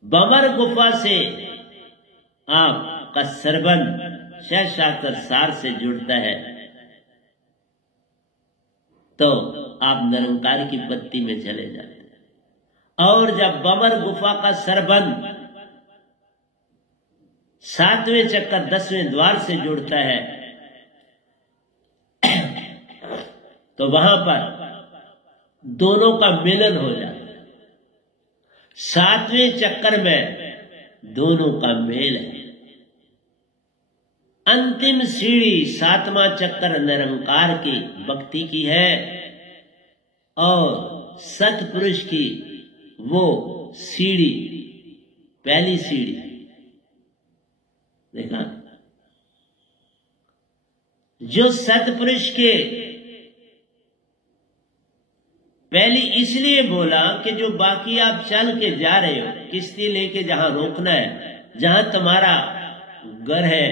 बमर गुफा से आपका सरबंध सहस्राक्षर सार से जुड़ता है, तो आप निरंकार की पत्ती में चले जाते हैं। और जब बमर गुफा का सरबंध 7वें चक्कर 10वें द्वार से जुड़ता है, तो वहां पर दोनों का मिलन हो जाता है। 7वें चक्कर में दोनों का मेल है। अंतिम सीढ़ी 7वां चक्कर निरंकार की भक्ति की है और सतपुरुष की वो सीढ़ी, पहली सीढ़ी देखा, जो सतपुरुष के पहली इसलिए बोला कि जो बाकी आप चल के जा रहे हो, किश्ती लेके जहां रोकना है, जहां तुम्हारा घर है,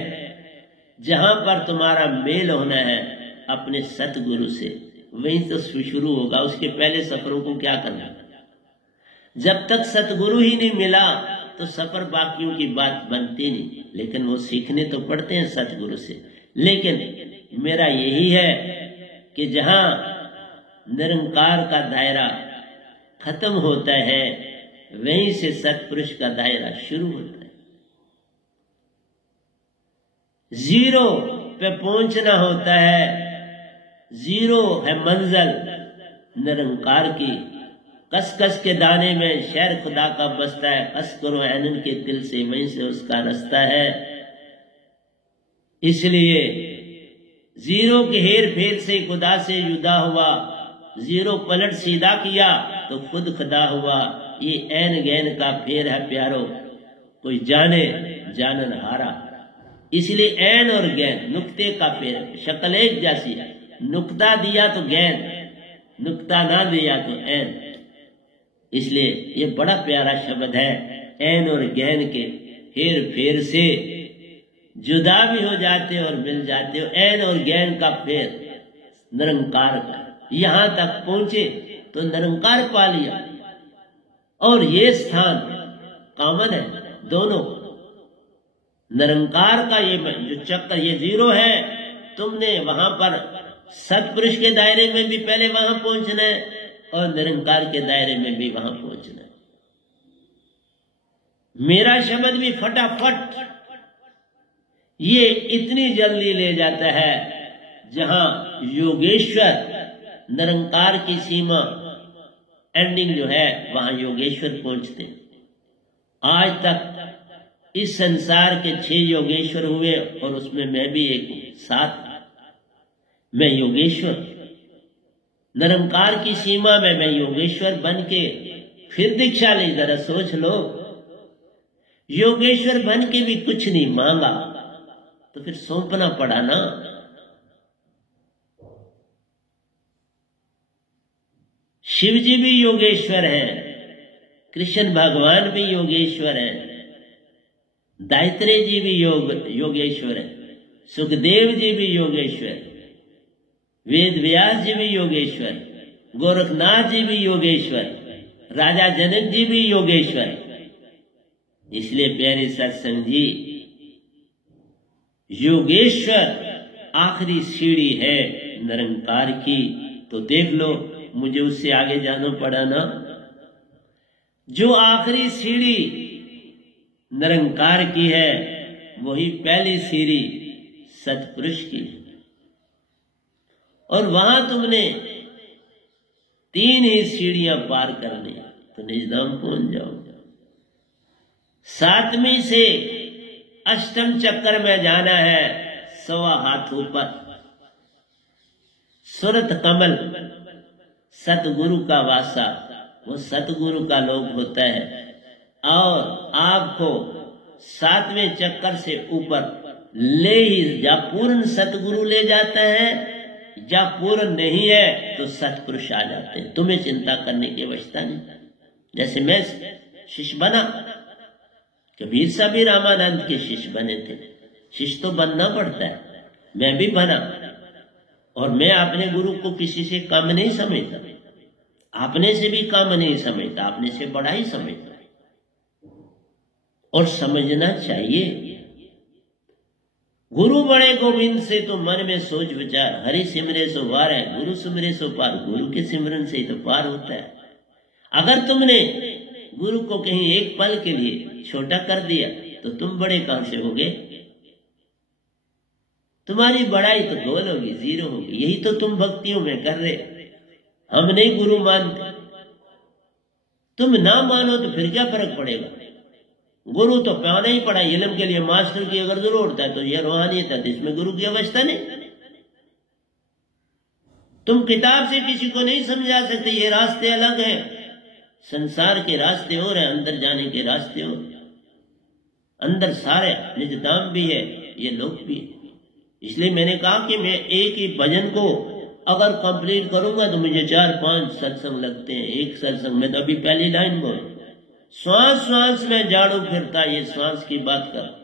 जहां पर तुम्हारा मेल होना है अपने सतगुरु से, वहीं तो शुरू होगा। उसके पहले सफरों को क्या करना? जब तक सतगुरु ही नहीं मिला तो सफर बाकियों की बात बनती नहीं, लेकिन वो सीखने तो पड़ते हैं सतगुरु से। लेकिन मेरा यही है कि जहां निरंकार का दायरा खत्म होता है, वहीं से सतपुरुष का दायरा शुरू होता है। जीरो पे पहुंचना होता है, जीरो है मंजिल निरंकार की। कस कस के दाने में शहर खुदा का बसता है, कस करो ऐनन के दिल से, वहीं से उसका रास्ता है। इसलिए जीरो के हेर फेर से खुदा से जुदा हुआ, जीरो पलट सीधा किया तो खुद खुदा हुआ। ये ऐन गैन का फेर है प्यारो, कोई जाने जानन हारा। इसलिए ऐन और गैन नुक्ते का फेर, शक्ल एक जैसी, नुक्ता दिया तो गैन, नुक्ता ना दिया तो ऐन। इसलिए ये बड़ा प्यारा शब्द है, ऐन और गैन के हेर फेर से जुदा भी हो जाते हो और मिल जाते हो। ऐन और गैन का फेर निरंकार का, यहां तक पहुंचे तो निरंकार पा लिया। और ये स्थान कॉमन है दोनों, निरंकार का ये जो चक्कर, ये जीरो है, तुमने वहां पर सतपुरुष के दायरे में भी पहले वहां पहुंचना है और निरंकार के दायरे में भी वहां पहुंचना है। मेरा शब्द भी फटाफट ये इतनी जल्दी ले जाता है, जहां योगेश्वर निरंकार की सीमा एंडिंग जो है वहां योगेश्वर पहुंचते हैं। आज तक इस संसार के 6 योगेश्वर हुए और उसमें मैं भी एक हूं, 7 मैं योगेश्वर। निरंकार की सीमा में मैं योगेश्वर बन के फिर दीक्षा ली। जरा सोच लो, योगेश्वर बन के भी कुछ नहीं मांगा तो फिर सौंपना पड़ा ना। शिव जी भी योगेश्वर हैं, कृष्ण भगवान भी योगेश्वर हैं, दायित्रेय जी भी योगेश्वर हैं, सुखदेव जी भी योगेश्वर, वेद व्यास जी भी योगेश्वर, गोरखनाथ जी भी योगेश्वर, राजा जनक जी भी योगेश्वर। इसलिए प्यारे सत्संग जी, योगेश्वर आखिरी सीढ़ी है निरंकार की। तो देख लो, मुझे उससे आगे जाना पड़ा ना। जो आखिरी सीढ़ी निरंकार की है, वही पहली सीढ़ी सतपुरुष की है। और वहां तुमने 3 ही सीढ़ियां पार करनी तो निजधाम पहुंच जाओगे। 7वीं से अष्टम चक्कर में जाना है, 1.25 हाथ ऊपर, सुरत कमल सतगुरु का वासा, वो सतगुरु का लोक होता है। और आपको 7वें चक्कर से ऊपर ले ही, या पूर्ण सतगुरु ले जाता है, या पूर्ण नहीं है तो सतपुरुष आ जाते हैं। तुम्हें चिंता करने की आवश्यकता नहीं। जैसे मैं शिष्य बना, कबीर साहब भी रामानंद के शिष्य बने थे। शिष्य तो बनना पड़ता है, मैं भी बना। और मैं अपने गुरु को किसी से कम नहीं समझता, अपने से भी कम नहीं समझता, अपने से बड़ा ही समझता। और समझना चाहिए। गुरु बड़े गोविंद से तो मन में सोच विचार, हरि सिमरे सो वार है, गुरु सिमरे सो पार। गुरु के सिमरन से तो पार होता है। अगर तुमने गुरु को कहीं एक पल के लिए छोटा कर दिया तो तुम बड़े कहां से होगे? तुम्हारी बड़ाई तो गोल होगी, जीरो होगी। यही तो तुम भक्तियों में कर रहे। हम नहीं गुरु मानते, तुम ना मानो तो फिर क्या फर्क पड़ेगा? गुरु तो पाना ही पड़ा। इल्म के लिए मास्टर की अगर जरूरत है तो यह रूहानियत है, इसमें गुरु की अवस्था नहीं। तुम किताब से किसी को नहीं समझा सकते, ये रास्ते अलग हैं। संसार के रास्ते और है, अंदर जाने के रास्ते और। अंदर सारे निजदाम भी है, ये लोग भी है। इसलिए मैंने कहा कि मैं एक ही भजन को अगर कंप्लीट करूंगा तो मुझे 4-5 सत्संग लगते हैं। एक सत्संग में तो अभी पहली लाइन बोल, श्वास श्वास में झाड़ू फिरता, ये श्वास की बात कर।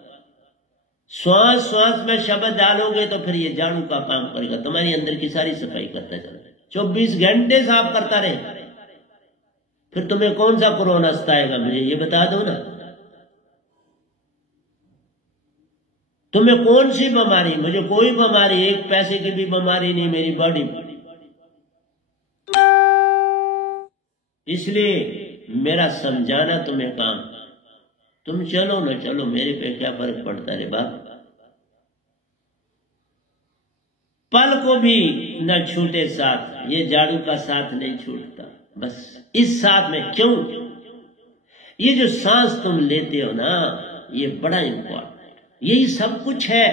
श्वास श्वास में शब्द डालोगे तो फिर ये झाड़ू का काम करेगा, तुम्हारी अंदर की सारी सफाई करता चले। 24 घंटे साफ करता रहे, फिर तुम्हें कौन सा कोरोना सताएगा मुझे ये बता दो ना। तुम्हें कौन सी बीमारी, मुझे कोई बीमारी, एक पैसे की भी बीमारी नहीं मेरी बॉडी। इसलिए मेरा समझाना तुम्हें काम, तुम चलो न चलो मेरे पे क्या फर्क पड़ता रे बाप। पल को भी न छूटे साथ, ये झाड़ू का साथ नहीं छूटता। बस इस साथ में क्यों, ये जो सांस तुम लेते हो ना, ये बड़ा इंपॉर्टेंट, यही सब कुछ है।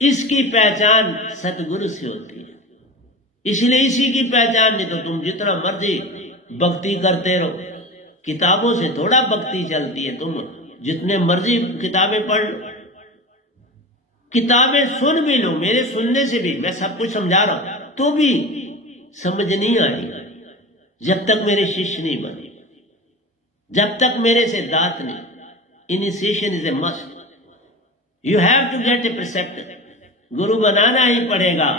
इसकी पहचान सतगुरु से होती है, इसलिए इसी की पहचान, नहीं तो तुम जितना मर्जी भक्ति करते रहो, किताबों से थोड़ा भक्ति चलती है। तुम जितने मर्जी किताबें पढ़ लो, किताबें सुन भी लो, मेरे सुनने से भी मैं सब कुछ समझा रहा हूं तो भी समझ नहीं आई जब तक मेरे शिष्य नहीं बने, जब तक मेरे से दात नहीं। Initiation is a must, you have to get a preceptor. गुरु बनाना ही पड़ेगा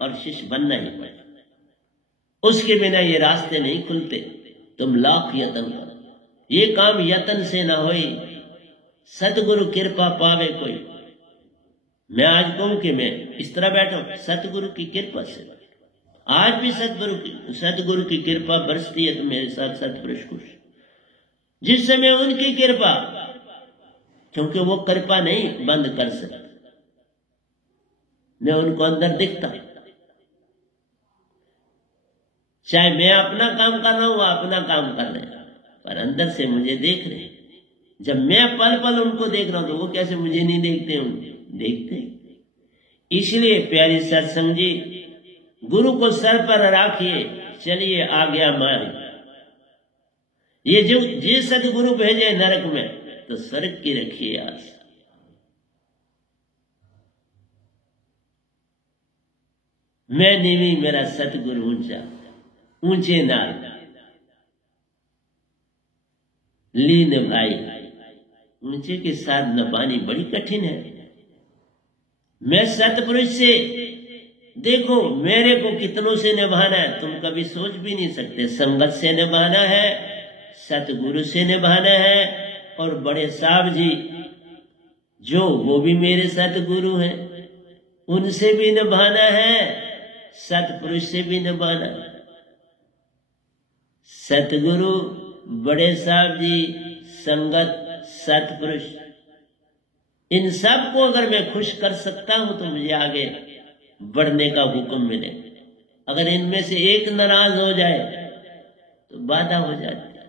और शिष्य बनना ही पड़ेगा, उसके बिना ये रास्ते नहीं खुलते। तुम लाख यत्न करो, ये काम यत्न से ना होई, सतगुरु कृपा पावे कोई। मैं आज कहूं कि मैं इस तरह बैठा हूं सतगुरु की कृपा से। आज भी सतगुरु की कृपा बरसती है तो मेरे साथ सतपुरुष खुश, जिस समय उनकी कृपा, क्योंकि वो कृपा नहीं बंद कर सकते, मैं उनको अंदर दिखता, चाहे मैं अपना काम कर रहा हूं, अपना काम कर रहे हैं, पर अंदर से मुझे देख रहे हैं। जब मैं पल पल उनको देख रहा हूं तो वो कैसे मुझे नहीं देखते, उनको देखते। इसलिए प्यारी सत्संग जी, गुरु को सर पर राखिए, चलिए आ गया मारी। ये जो जे सतगुरु भेजे नरक में, तो स्वर्ग की रखिए आस। मैं नीवी मेरा सतगुरु ऊंचा, ऊंचे नाल लीन भाई। ऊंचे के साथ नभानी बड़ी कठिन है। मैं सतपुरुष से, देखो मेरे को कितनों से निभाना है तुम कभी सोच भी नहीं सकते। संगत से निभाना है, सतगुरु से निभाना है, और बड़े साहब जी जो वो भी मेरे सतगुरु हैं, उनसे भी निभाना है, सतपुरुष से भी निभाना है। सतगुरु, बड़े साहब जी, संगत, सतपुरुष, इन सब को अगर मैं खुश कर सकता हूं तो मुझे आगे बढ़ने का हुक्म मिले। अगर इनमें से एक नाराज हो जाए तो बाधा हो जाती है।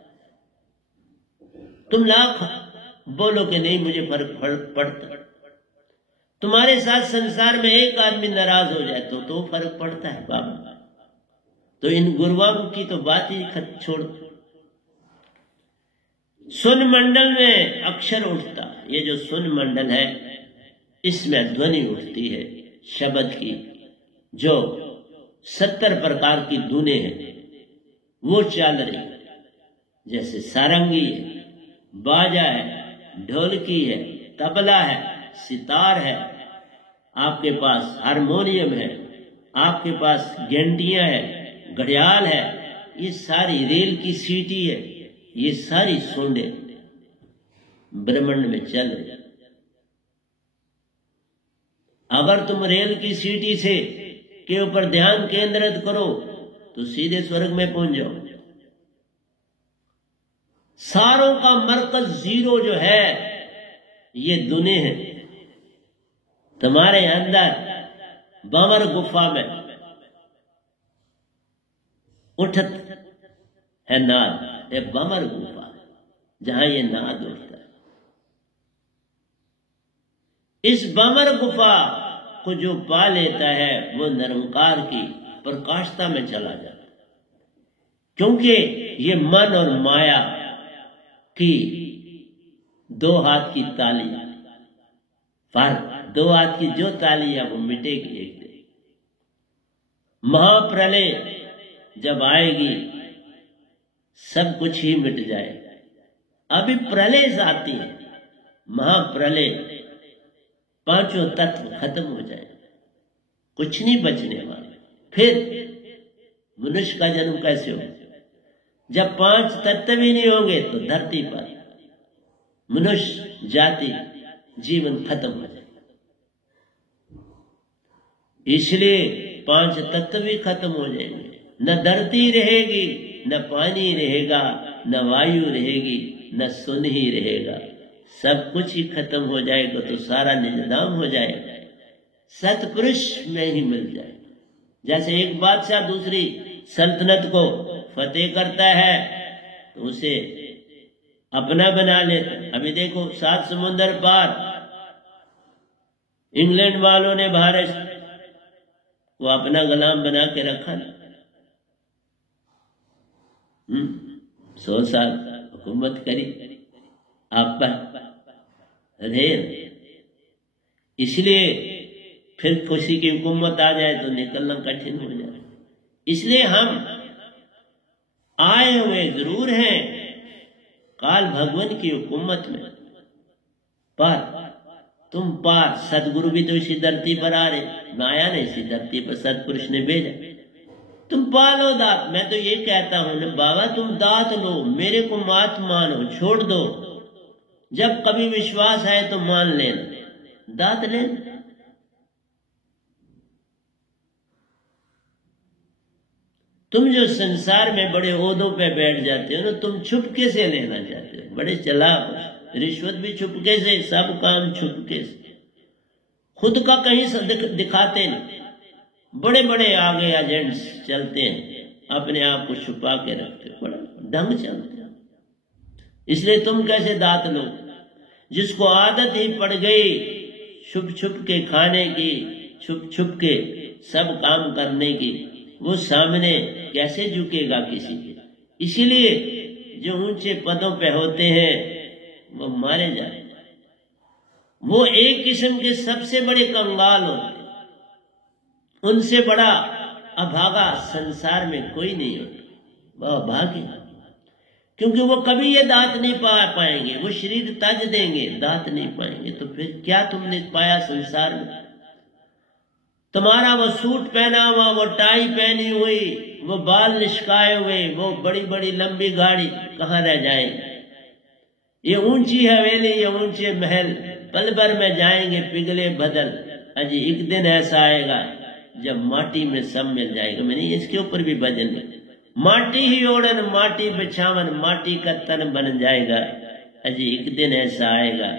तुम लाख बोलो कि नहीं मुझे फर्क पड़ता, तुम्हारे साथ संसार में एक आदमी नाराज हो जाए तो फर्क पड़ता है बाबा। तो इन गुरुओं की तो बात ही छोड़। सुन मंडल में अक्षर उठता, ये जो सुन मंडल है इसमें ध्वनि उठती है शब्द की, जो 70 प्रकार की धुनें हैं वो चल रही, जैसे सारंगी है, बाजा है, ढोलकी है, तबला है, सितार है, आपके पास हारमोनियम है, आपके पास घंटियां है, घड़ियाल है, ये सारी रेल की सीटी है, ये सारी सोंडे ब्रह्मांड में चल रही। अगर तुम रेल की सीटी से के ऊपर ध्यान केंद्रित करो तो सीधे स्वर्ग में पहुंच जाओ। सारों का मरकज जीरो जो है ये दुने हैं। तुम्हारे अंदर बमर गुफा में उठत है नाद, ये बमर गुफा जहां ये नाद उठता है। इस बमर गुफा को जो पा लेता है वो निरंकार की प्रकाशता में चला जाता है। क्योंकि ये मन और माया की दो हाथ की ताली, दो हाथ की जो ताली है वो मिटेगी एक दिन। महाप्रलय जब आएगी सब कुछ ही मिट जाएगा। अभी प्रलय आती है, महाप्रलय, पांचों तत्व खत्म हो जाए, कुछ नहीं बचने वाला। फिर मनुष्य का जन्म कैसे होगा? जब पांच तत्व ही नहीं होंगे तो धरती पर मनुष्य जाति जीवन खत्म हो जाएगा। इसलिए पांच तत्व भी खत्म हो जाएंगे, न धरती रहेगी, न पानी रहेगा, न वायु रहेगी, न सुन ही रहेगा, सब कुछ ही खत्म हो जाएगा। तो सारा निजाम हो जाएगा, सतपुरुष में ही मिल जाएगा। जैसे एक बादशाह दूसरी सल्तनत को फतेह करता है तो उसे अपना बना लेता है। अभी देखो 7 समुंदर पार इंग्लैंड वालों ने भारत को अपना गुलाम बना के रखा ना। 100 साल हुकूमत करी आप पर रेल। इसलिए फिर किसी की हुकूमत आ जाए तो निकलना कठिन हो जाए। इसलिए हम आए हुए जरूर हैं काल भगवान की हुकूमत में, पर तुम पार सदगुरु भी तो इसी धरती पर आ रहे, आया ना इसी धरती पर, सतपुरुष ने भेजा। तुम पालो दात। मैं तो ये कहता हूं ना बाबा, तुम दात लो, मेरे को मात मानो, छोड़ दो। जब कभी विश्वास आए तो मान लेना, दात लेना। तुम जो संसार में बड़े ओहदों पे बैठ जाते हो ना, तुम छुपके से लेना चाहते हो, बड़े चालाक। रिश्वत भी छुपके से, सब काम छुपके से, खुद का कहीं से दिखाते नहीं। बड़े बड़े आगे एजेंट्स चलते हैं, अपने आप को छुपा के रखते, बड़ा ढंग चलते हैं। इसलिए तुम कैसे दात लो? जिसको आदत ही पड़ गई छुप छुप के खाने की, छुप छुप के सब काम करने की, वो सामने कैसे झुकेगा किसी के? इसीलिए जो ऊंचे पदों पे होते हैं वो मारे जाते, वो एक किस्म के सबसे बड़े कंगाल होते, उनसे बड़ा अभागा संसार में कोई नहीं होता। वह अभागे, क्योंकि वो कभी ये दात नहीं पा पाएंगे। वो शरीर तज देंगे, दात नहीं पाएंगे। तो फिर क्या तुमने पाया संसार में? तुम्हारा वो सूट पहना हुआ, वो टाई पहनी हुई, वो बाल लिशकाए हुए, वो बड़ी बड़ी लंबी गाड़ी कहाँ रह जाएगी? ये ऊंची हवेली, ये ऊंचे महल पल भर में जाएंगे पिघले बदल। अजी एक दिन ऐसा आएगा जब माटी में सब मिल जाएगा। मैंने इसके ऊपर भी भजन है, माटी ही ओढ़न माटी बिछावन, माटी का तन बन जाएगा। अजी एक दिन ऐसा आएगा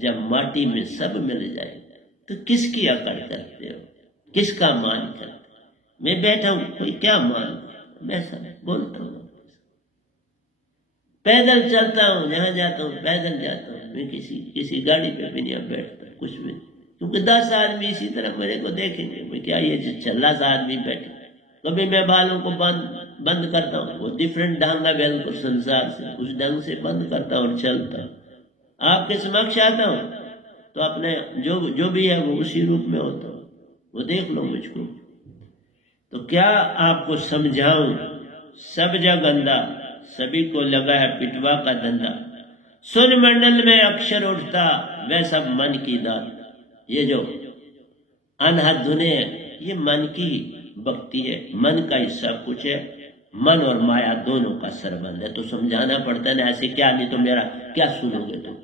जब माटी में सब मिल जाएगा। तो किसकी अकड़ करते हो? किसका मान करते? मैं बैठा हूं, कोई क्या मान? मैं सब बोलता हूँ, पैदल चलता हूँ, जहां जाता हूँ पैदल जाता हूँ। मैं किसी गाड़ी पे भी नहीं बैठता, कुछ भी, क्योंकि 10 आदमी इसी तरह मेरे को देखेंगे। मैं क्या ये छल्ला सा आदमी बैठे? कभी मैं बालों को बंद करता हूँ, वो डिफरेंट ढंग है बिल्कुल संसार से, उस ढंग से बंद करता हूँ और चलता हूँ। आपके समक्ष आता हूँ तो अपने जो भी है वो उसी रूप में होता हूँ, वो देख लो मुझको। तो क्या आपको समझाऊं? सब जग अंधा, सभी को लगा है पिटवा का धंधा। सुन मंडल में अक्षर उठता, वह सब मन की दात। ये जो अनहद धुने है, ये मन की भक्ति है, मन का ही सब कुछ है। मन और माया दोनों का संबंध है। तो समझाना पड़ता है ना, ऐसे क्या, नहीं तो मेरा क्या सुनोगे तुम?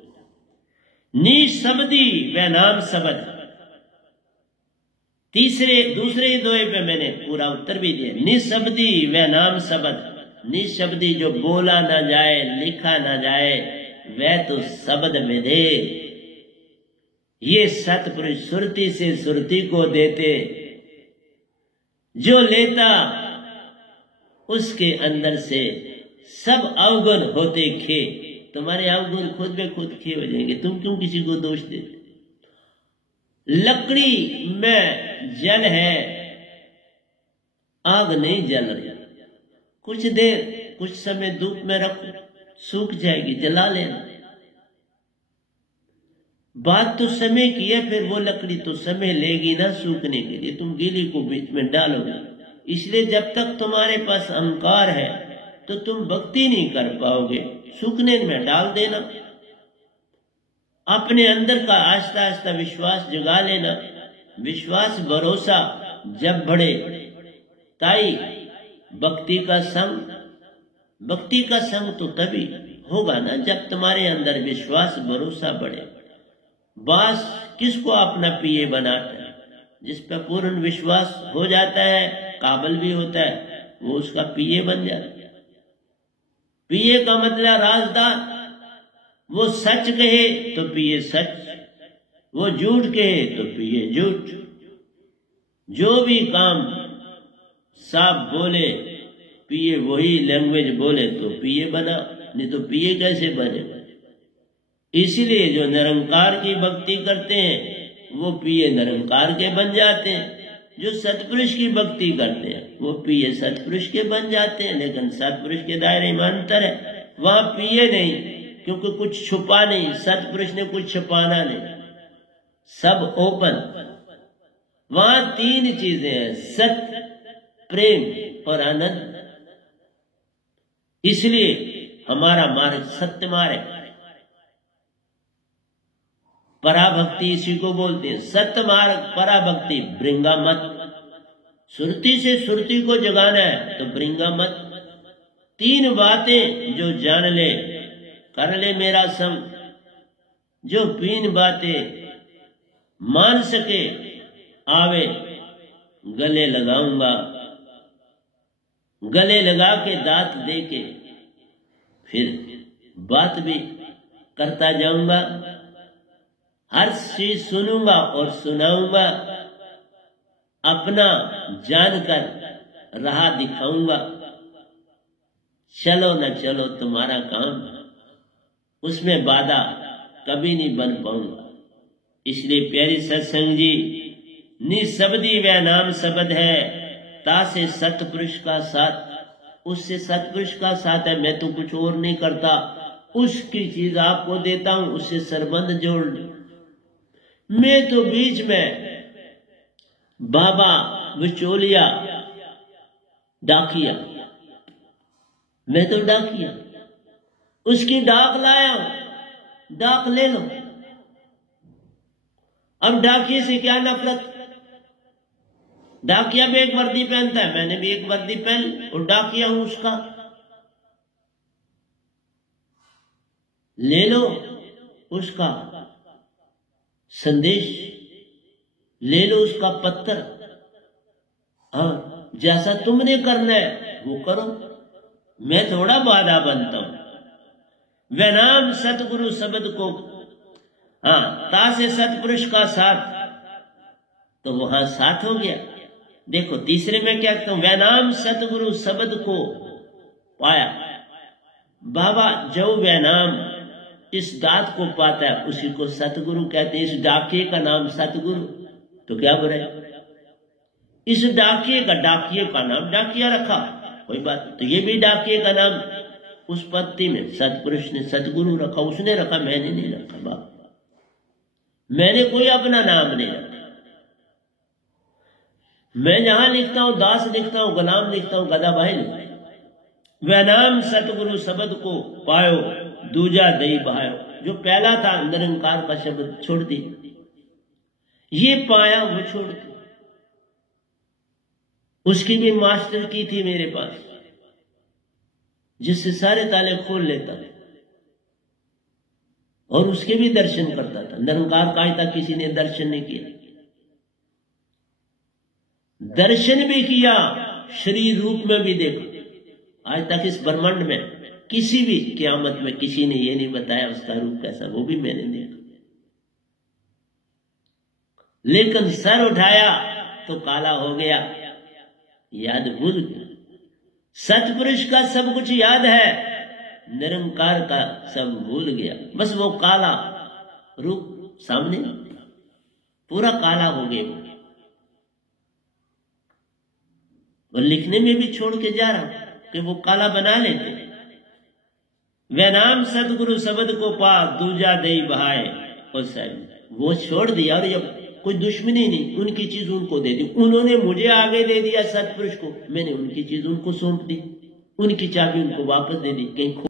निशब्दी व नाम शब्द। दूसरे दोए पे मैंने पूरा उत्तर भी दिया। निशब्दी व नाम शब्द। निशब्दी जो बोला ना जाए, लिखा ना जाए, वह तो शब्द में दे। ये सतपुरुष सुरती से सुरती को देते, जो लेता उसके अंदर से सब अवगुण होते खे। तुम्हारे अवगुण खुद में खुद खे हो जाएंगे, तुम क्यों किसी को दोष देते? लकड़ी में जल है, आग नहीं जल रही, कुछ देर कुछ समय धूप में रखो, सूख जाएगी, जला लेना। बात तो समय की है, फिर वो लकड़ी तो समय लेगी ना सूखने के लिए, तुम गीली को बीच में डालोगे। इसलिए जब तक तुम्हारे पास अहंकार है तो तुम भक्ति नहीं कर पाओगे, सूखने में डाल देना। अपने अंदर का आस्ता आस्ता विश्वास जगा लेना। विश्वास भरोसा जब बढ़े ताई भक्ति का संग, भक्ति का संग तो तभी होगा ना जब तुम्हारे अंदर विश्वास भरोसा बढ़े। बास किसको अपना पिए बनाता है? जिस पर पूर्ण विश्वास हो जाता है, काबिल भी होता है, वो उसका पिए बन जाता है। पिए का मतलब राजदार। वो सच कहे तो पिए सच, वो झूठ कहे तो पिए झूठ। जो भी काम साफ बोले पिए वही लैंग्वेज बोले तो पिए बना, नहीं तो पिए कैसे बने? इसलिए जो निरंकार की भक्ति करते हैं वो पिए निरंकार के बन जाते हैं। जो सतपुरुष की भक्ति करते हैं वो पिए सतपुरुष के बन जाते हैं। लेकिन सतपुरुष के दायरे में अंतर है, वहां पिए नहीं, क्योंकि कुछ छुपा नहीं। सतपुरुष ने कुछ छुपाना नहीं, सब ओपन। वहां तीन चीजें हैं, सत्य, प्रेम और आनंद। इसलिए हमारा मार्ग सत्य मार्ग, पराभक्ति इसी को बोलते हैं। सत्य मार्ग, पराभक्ति, भृंगा मत। सुरती से सुरती को जगाना है तो भृंगा मत। तीन बातें जो जान ले कर ले मेरा संग, जो तीन बातें मान सके आवे गले लगाऊंगा। गले लगा के दांत दे के फिर बात भी करता जाऊंगा। हर चीज सुनूंगा और सुनाऊंगा, अपना जानकर राह दिखाऊंगा। चलो न चलो तुम्हारा काम, उसमें बाधा कभी नहीं बन पाऊंगा। इसलिए प्यारी सत्संग जी, निशब्दी वह नाम शब्द है, तासे सतपुरुष का साथ। उससे सतपुरुष का साथ है, मैं तो कुछ और नहीं करता, उसकी चीज आपको देता हूं, उससे संबंध जोड़। मैं तो बीच में बाबा विचोलिया डाकिया, मैं तो डाकिया, उसकी डाक लाया, डाक ले लो। अब डाकिए से क्या नफरत? डाकिया भी एक वर्दी पहनता है, मैंने भी एक वर्दी पहन और डाकिया हूं उसका। ले लो उसका संदेश, ले लो उसका पत्थर। हाँ, जैसा तुमने करना है वो करो, मैं थोड़ा बाधा बनता हूं। वह नाम सतगुरु शब्द को, हाँ, तासे सतपुरुष का साथ, तो वहां साथ हो गया। देखो तीसरे में क्या कहता हूं, वह नाम सतगुरु शब्द को पाया। बाबा जो वह नाम इस दात को पाता है उसी को सतगुरु कहते हैं। इस डाकिए का नाम सतगुरु, तो क्या बुराई? इस डाकिए का नाम डाकिया रखा, कोई बात। तो ये भी डाकिए का नाम उस पत्ती में सतपुरुष ने सतगुरु रखा, उसने रखा, मैंने नहीं रखा। बाप, मैंने कोई अपना नाम नहीं रखा। मैं जहां लिखता हूं दास लिखता हूं, गुलाम लिखता हूं, गदा भाई लिखता हूं। वह नाम सतगुरु शब्द को पायो, दूजा दई बहायो। जो पहला था निरंकार का शब्द छोड़ दी, ये पाया वो छोड़ दी। उसकी भी मास्टर की थी मेरे पास, जिससे सारे ताले खोल लेता और उसके भी दर्शन करता था। निरंकार का आज तक किसी ने दर्शन नहीं किया। दर्शन भी किया, शरीर रूप में भी देखा। आज तक इस ब्रह्मांड में किसी भी क़यामत में किसी ने ये नहीं बताया उसका रूप कैसा, वो भी मैंने देखा। लेकिन सर उठाया तो काला हो गया, याद भूल गया। सतपुरुष का सब कुछ याद है, निरंकार का सब भूल गया। बस वो काला रूप सामने पूरा काला हो गया। और लिखने में भी छोड़ के जा रहा हूं, कि वो काला बना लेते। वे नाम सतगुरु शब्द को पा दूजा दे बहाए। और साहब वो छोड़ दिया और जब कोई दुश्मनी नहीं, उनकी चीज उनको दे दी। उन्होंने मुझे आगे दे दिया सतपुरुष को, मैंने उनकी चीज उनको सौंप दी, उनकी चाबी उनको वापस दे दी। कहीं